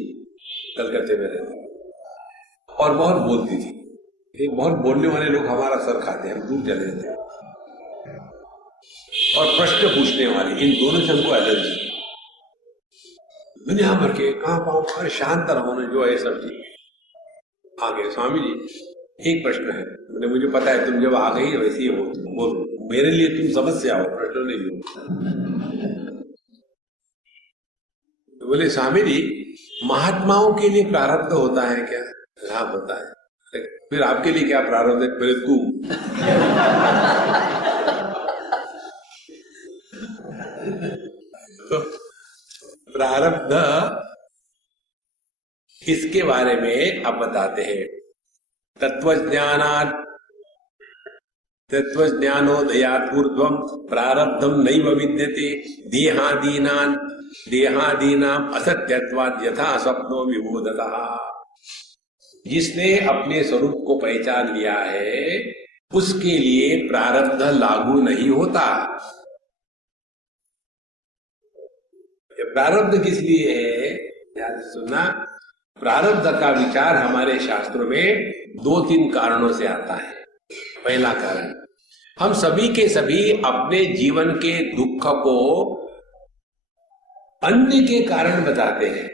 कलकत्ते में रहती और बहुत बोलती थी। ये बहुत बोलने वाले लोग हमारा सर खाते हैं, हम दूर चले जाते हैं। और प्रश्न पूछने वाले, इन दोनों से हमको एलर्जी। दुनिया भर के कहां पाओ, शांत रहो ना, जो है सब ठीक। आगे स्वामी जी एक प्रश्न है, मुझे पता है तुम जब आ गई वैसे ही हो, बोलो, मेरे लिए तुम समस्या हो, प्रश्न नहीं हो। तो बोले स्वामी जी महात्माओं के लिए प्रारब्ध होता है क्या? लाभ होता है। फिर आपके लिए क्या प्रारब्ध है? मृत्यु। तो प्रारब्ध इसके बारे में आप बताते हैं। तत्वज्ञानोदयापूर्वम प्रारब्धम नैव विद्यते देहादीनाम असत्यत्वाद यथा स्वप्नो विबोधतः। जिसने अपने स्वरूप को पहचान लिया है उसके लिए प्रारब्ध लागू नहीं होता। प्रारब्ध किस लिए है? याद सुनना, प्रारब्ध का विचार हमारे शास्त्रों में 2-3 कारणों से आता है। पहला कारण, हम सभी के सभी अपने जीवन के दुख को अन्य के कारण बताते हैं।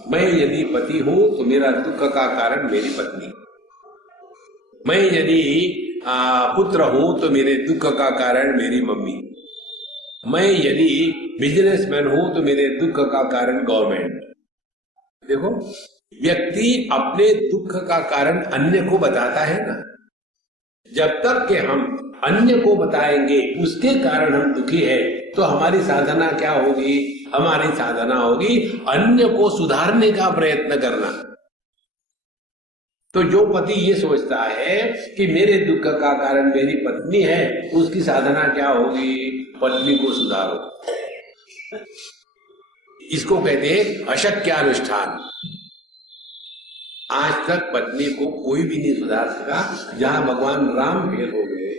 मैं यदि पति हूं तो मेरा दुख का कारण मेरी पत्नी, मैं यदि पुत्र हूं तो मेरे दुख का कारण मेरी मम्मी, मैं यदि बिजनेसमैन हूं तो मेरे दुख का कारण गवर्नमेंट। देखो, व्यक्ति अपने दुख का कारण अन्य को बताता है ना। जब तक कि हम अन्य को बताएंगे उसके कारण हम दुखी है, तो हमारी साधना क्या होगी? हमारी साधना होगी अन्य को सुधारने का प्रयत्न करना। तो जो पति ये सोचता है कि मेरे दुख का कारण मेरी पत्नी है, उसकी साधना क्या होगी? पत्नी को सुधारो। इसको कहते हैं अशक्यानुष्ठान। आज तक पत्नी को कोई भी नहीं सुधार सका। जहां भगवान राम फेल हो गए,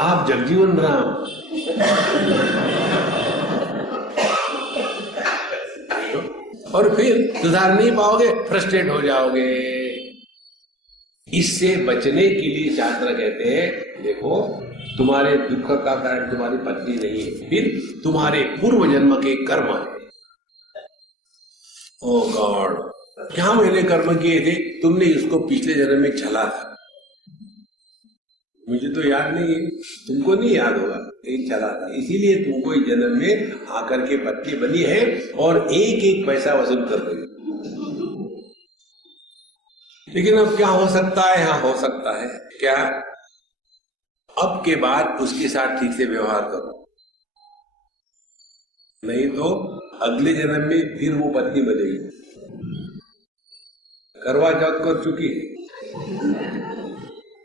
आप जगजीवन राम। और फिर सुधार नहीं पाओगे, फ्रस्ट्रेट हो जाओगे। इससे बचने के लिए शास्त्र कहते हैं, देखो तुम्हारे दुख का कारण तुम्हारी पत्नी नहीं है, फिर तुम्हारे पूर्व जन्म के कर्म है। ओ गॉड, क्या मैंने कर्म किए थे? तुमने इसको पिछले जन्म में छला था। मुझे तो याद नहीं है, तुमको नहीं याद होगा, लेकिन चला था। इसीलिए तुमको इस जन्म में आकर के पत्नी बनी है और एक एक पैसा वसूल कर रही है। लेकिन अब क्या हो सकता है? हाँ, हो सकता है। क्या? अब के बाद उसके साथ ठीक से व्यवहार करो, नहीं तो अगले जन्म में फिर वो पत्नी बनेगी। करवा चौथ कर चुकी है,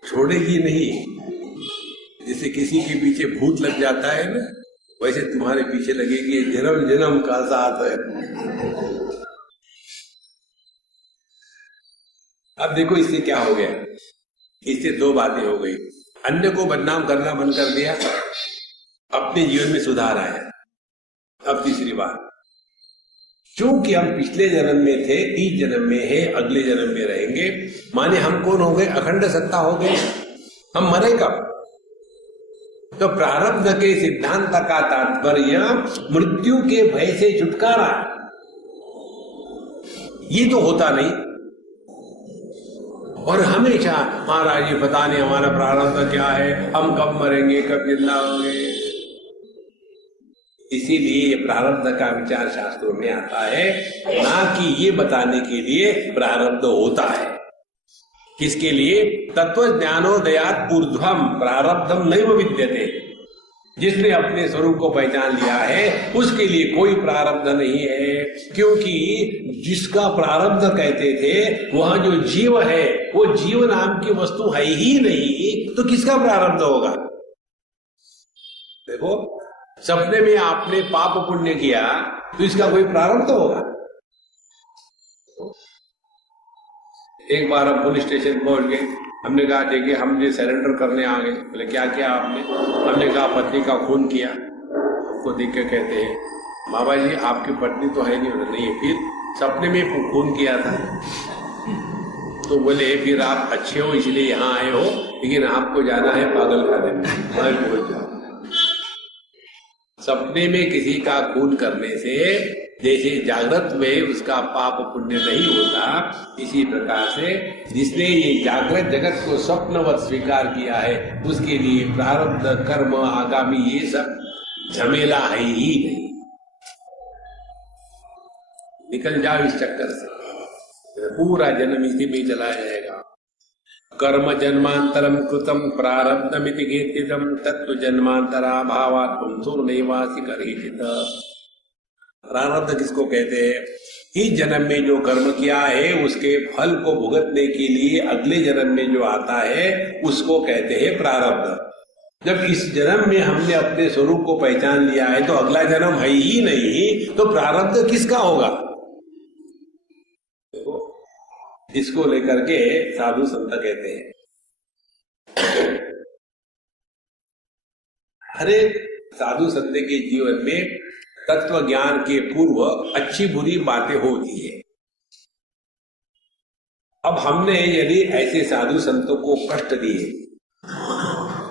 छोड़ेगी नहीं। जैसे किसी के पीछे भूत लग जाता है ना, वैसे तुम्हारे पीछे लगेगी जन्म जन्म का साथ है। अब देखो इससे क्या हो गया? इससे 2 बातें हो गई। अन्य को बदनाम करना बंद कर दिया, अपने जीवन में सुधार आया। अब तीसरी बात, क्योंकि हम पिछले जन्म में थे, इस जन्म में है, अगले जन्म में रहेंगे, माने हम कौन हो गए? अखंड सत्ता हो गए। हम मरे कब? तो प्रारब्ध के सिद्धांत का तात्पर्य मृत्यु के भय से छुटकारा। ये तो होता नहीं। और हमेशा महाराज जी पता नहीं हमारा प्रारब्ध क्या है, हम कब मरेंगे, कब जिंदा होंगे। इसीलिए प्रारब्ध का विचार शास्त्रों में आता है, ना कि ये बताने के लिए प्रारब्ध होता है। किसके लिए? तत्वज्ञानोदयात् ऊर्ध्वम प्रारब्धम नैव विद्यते। जिसने अपने स्वरूप को पहचान लिया है उसके लिए कोई प्रारब्ध नहीं है, क्योंकि जिसका प्रारब्ध कहते थे वहां जो जीव है वो जीव नाम की वस्तु है ही नहीं, तो किसका प्रारब्ध होगा? देखो, सपने में आपने पाप पुण्य किया तो इसका कोई प्रारब्ध होगा? एक बार हम पुलिस स्टेशन पहुंच गए, हमने कहा देखिए हम ये सरेंडर करने आ गए। बोले क्या किया आपने? हमने कहा पत्नी का खून किया। हमको देख के कहते हैं, बाबा जी आपकी पत्नी तो है नहीं। नहीं है। फिर सपने में खून किया था। तो बोले फिर आप अच्छे हो इसलिए यहाँ आए हो, लेकिन आपको जाना है पागल खाने में। सपने में किसी का खून करने से जैसे जागृत में उसका पाप पुण्य नहीं होता, इसी प्रकार से जिसने ये जागृत जगत को स्वप्नवत स्वीकार किया है उसके लिए प्रारब्ध कर्म आगामी ये सब झमेला है ही नहीं। निकल जाओ इस चक्कर से, पूरा जन्म इसी में चला जाएगा। कर्म जन्मांतरम कृतम प्रारब्धमिति कीर्तितम तत्व जन्मांतरा भावात् पुंसो नैवासि करीचित। प्रारब्ध किसको कहते हैं? इस जन्म में जो कर्म किया है उसके फल को भुगतने के लिए अगले जन्म में जो आता है उसको कहते हैं प्रारब्ध। जब इस जन्म में हमने अपने स्वरूप को पहचान लिया है तो अगला जन्म है ही नहीं, तो प्रारब्ध किसका होगा? देखो, इसको लेकर के साधु संत कहते हैं। हर एक साधु संत के जीवन में तत्व ज्ञान के पूर्व अच्छी बुरी बातें होती है। अब हमने यदि ऐसे साधु संतों को कष्ट दिए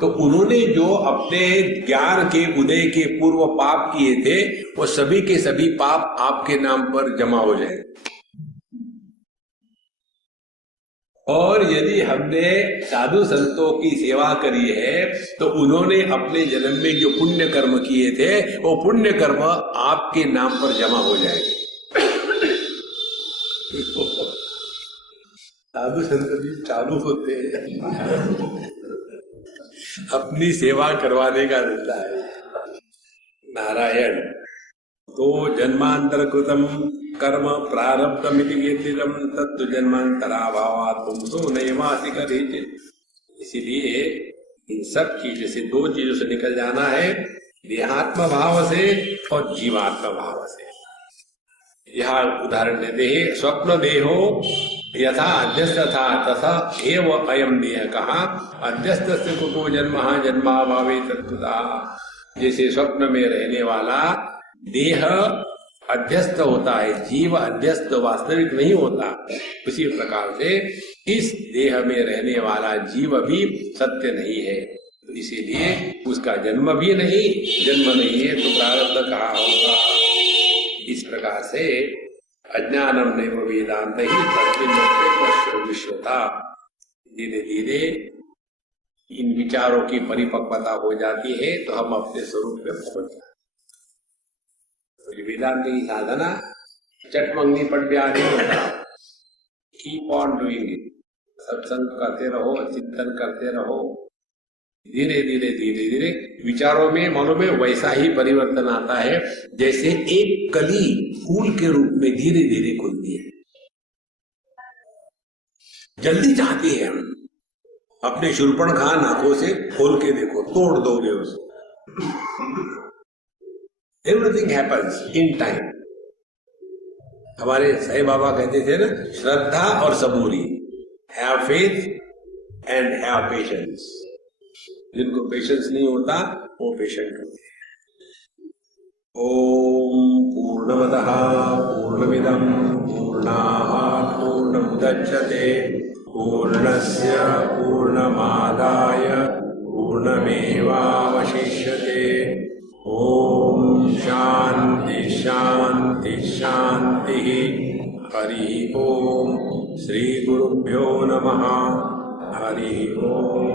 तो उन्होंने जो अपने ज्ञान के उदय के पूर्व पाप किए थे वो सभी के सभी पाप आपके नाम पर जमा हो जाए। और यदि हमने साधु संतों की सेवा करी है तो उन्होंने अपने जन्म में जो पुण्य कर्म किए थे वो पुण्य कर्म आपके नाम पर जमा हो जाएंगे। साधु संत भी चालू होते हैं, अपनी सेवा करवाने का धंधा है। नारायण। तो जन्मांतर कृतम कर्म प्रारब्धमिति कीर्तितम तत्व जन्मांतराभावात् पुंसो नैवासि करीचित्। इसीलिए इन सब चीजों से, दो चीजों से निकल जाना है, देहात्म भाव से और जीवात्म भाव से। यहाँ उदाहरण देते हैं, स्वप्न देहो यथा अध्यस्त था तथा एव अयम देह कहा अध्यस्त से कुतो जन्म जन्मा भावे तत्कुता। जैसे स्वप्न में रहने वाला देह अध्यस्त होता है, जीव अध्यस्त वास्तविक नहीं होता, उसी प्रकार से इस देह में रहने वाला जीव भी सत्य नहीं है। तो इसीलिए उसका जन्म भी नहीं, जन्म नहीं है तो प्रारब्ध कहाँ होगा। इस प्रकार से अज्ञानम नैव वेदांत ही तस्मिन् विश्वता। धीरे धीरे इन विचारों की परिपक्वता हो जाती है तो हम अपने स्वरूप में पहुंच जाते। वेदांत की साधना चटमंगनी पट ब्याह नहीं होता। कीप ऑन डूइंग इट, सत्संग करते रहो, चिंतन करते रहो। धीरे धीरे धीरे धीरे विचारों में, मनों में वैसा ही परिवर्तन आता है जैसे एक कली फूल के रूप में धीरे धीरे खुलती है। जल्दी चाहते हैं हम, अपने शूर्पणखा आंखों से खोल के देखो, तोड़ दोगे उसको। Everything happens in time. हमारे साईं बाबा कहते थे ना, श्रद्धा और सबूरी, have faith and have patience. जिनको पेशेंस नहीं होता वो पेशेंट होते हैं। ओम पूर्णमदः पूर्णमिदं पूर्णात् पूर्णमुदच्यते पूर्णस्य पूर्णमादाय पूर्णमेवावशिष्यते। ओम शांति शांति शांति। हरि ओम। श्री गुरुभ्यो नमः। हरि ओम।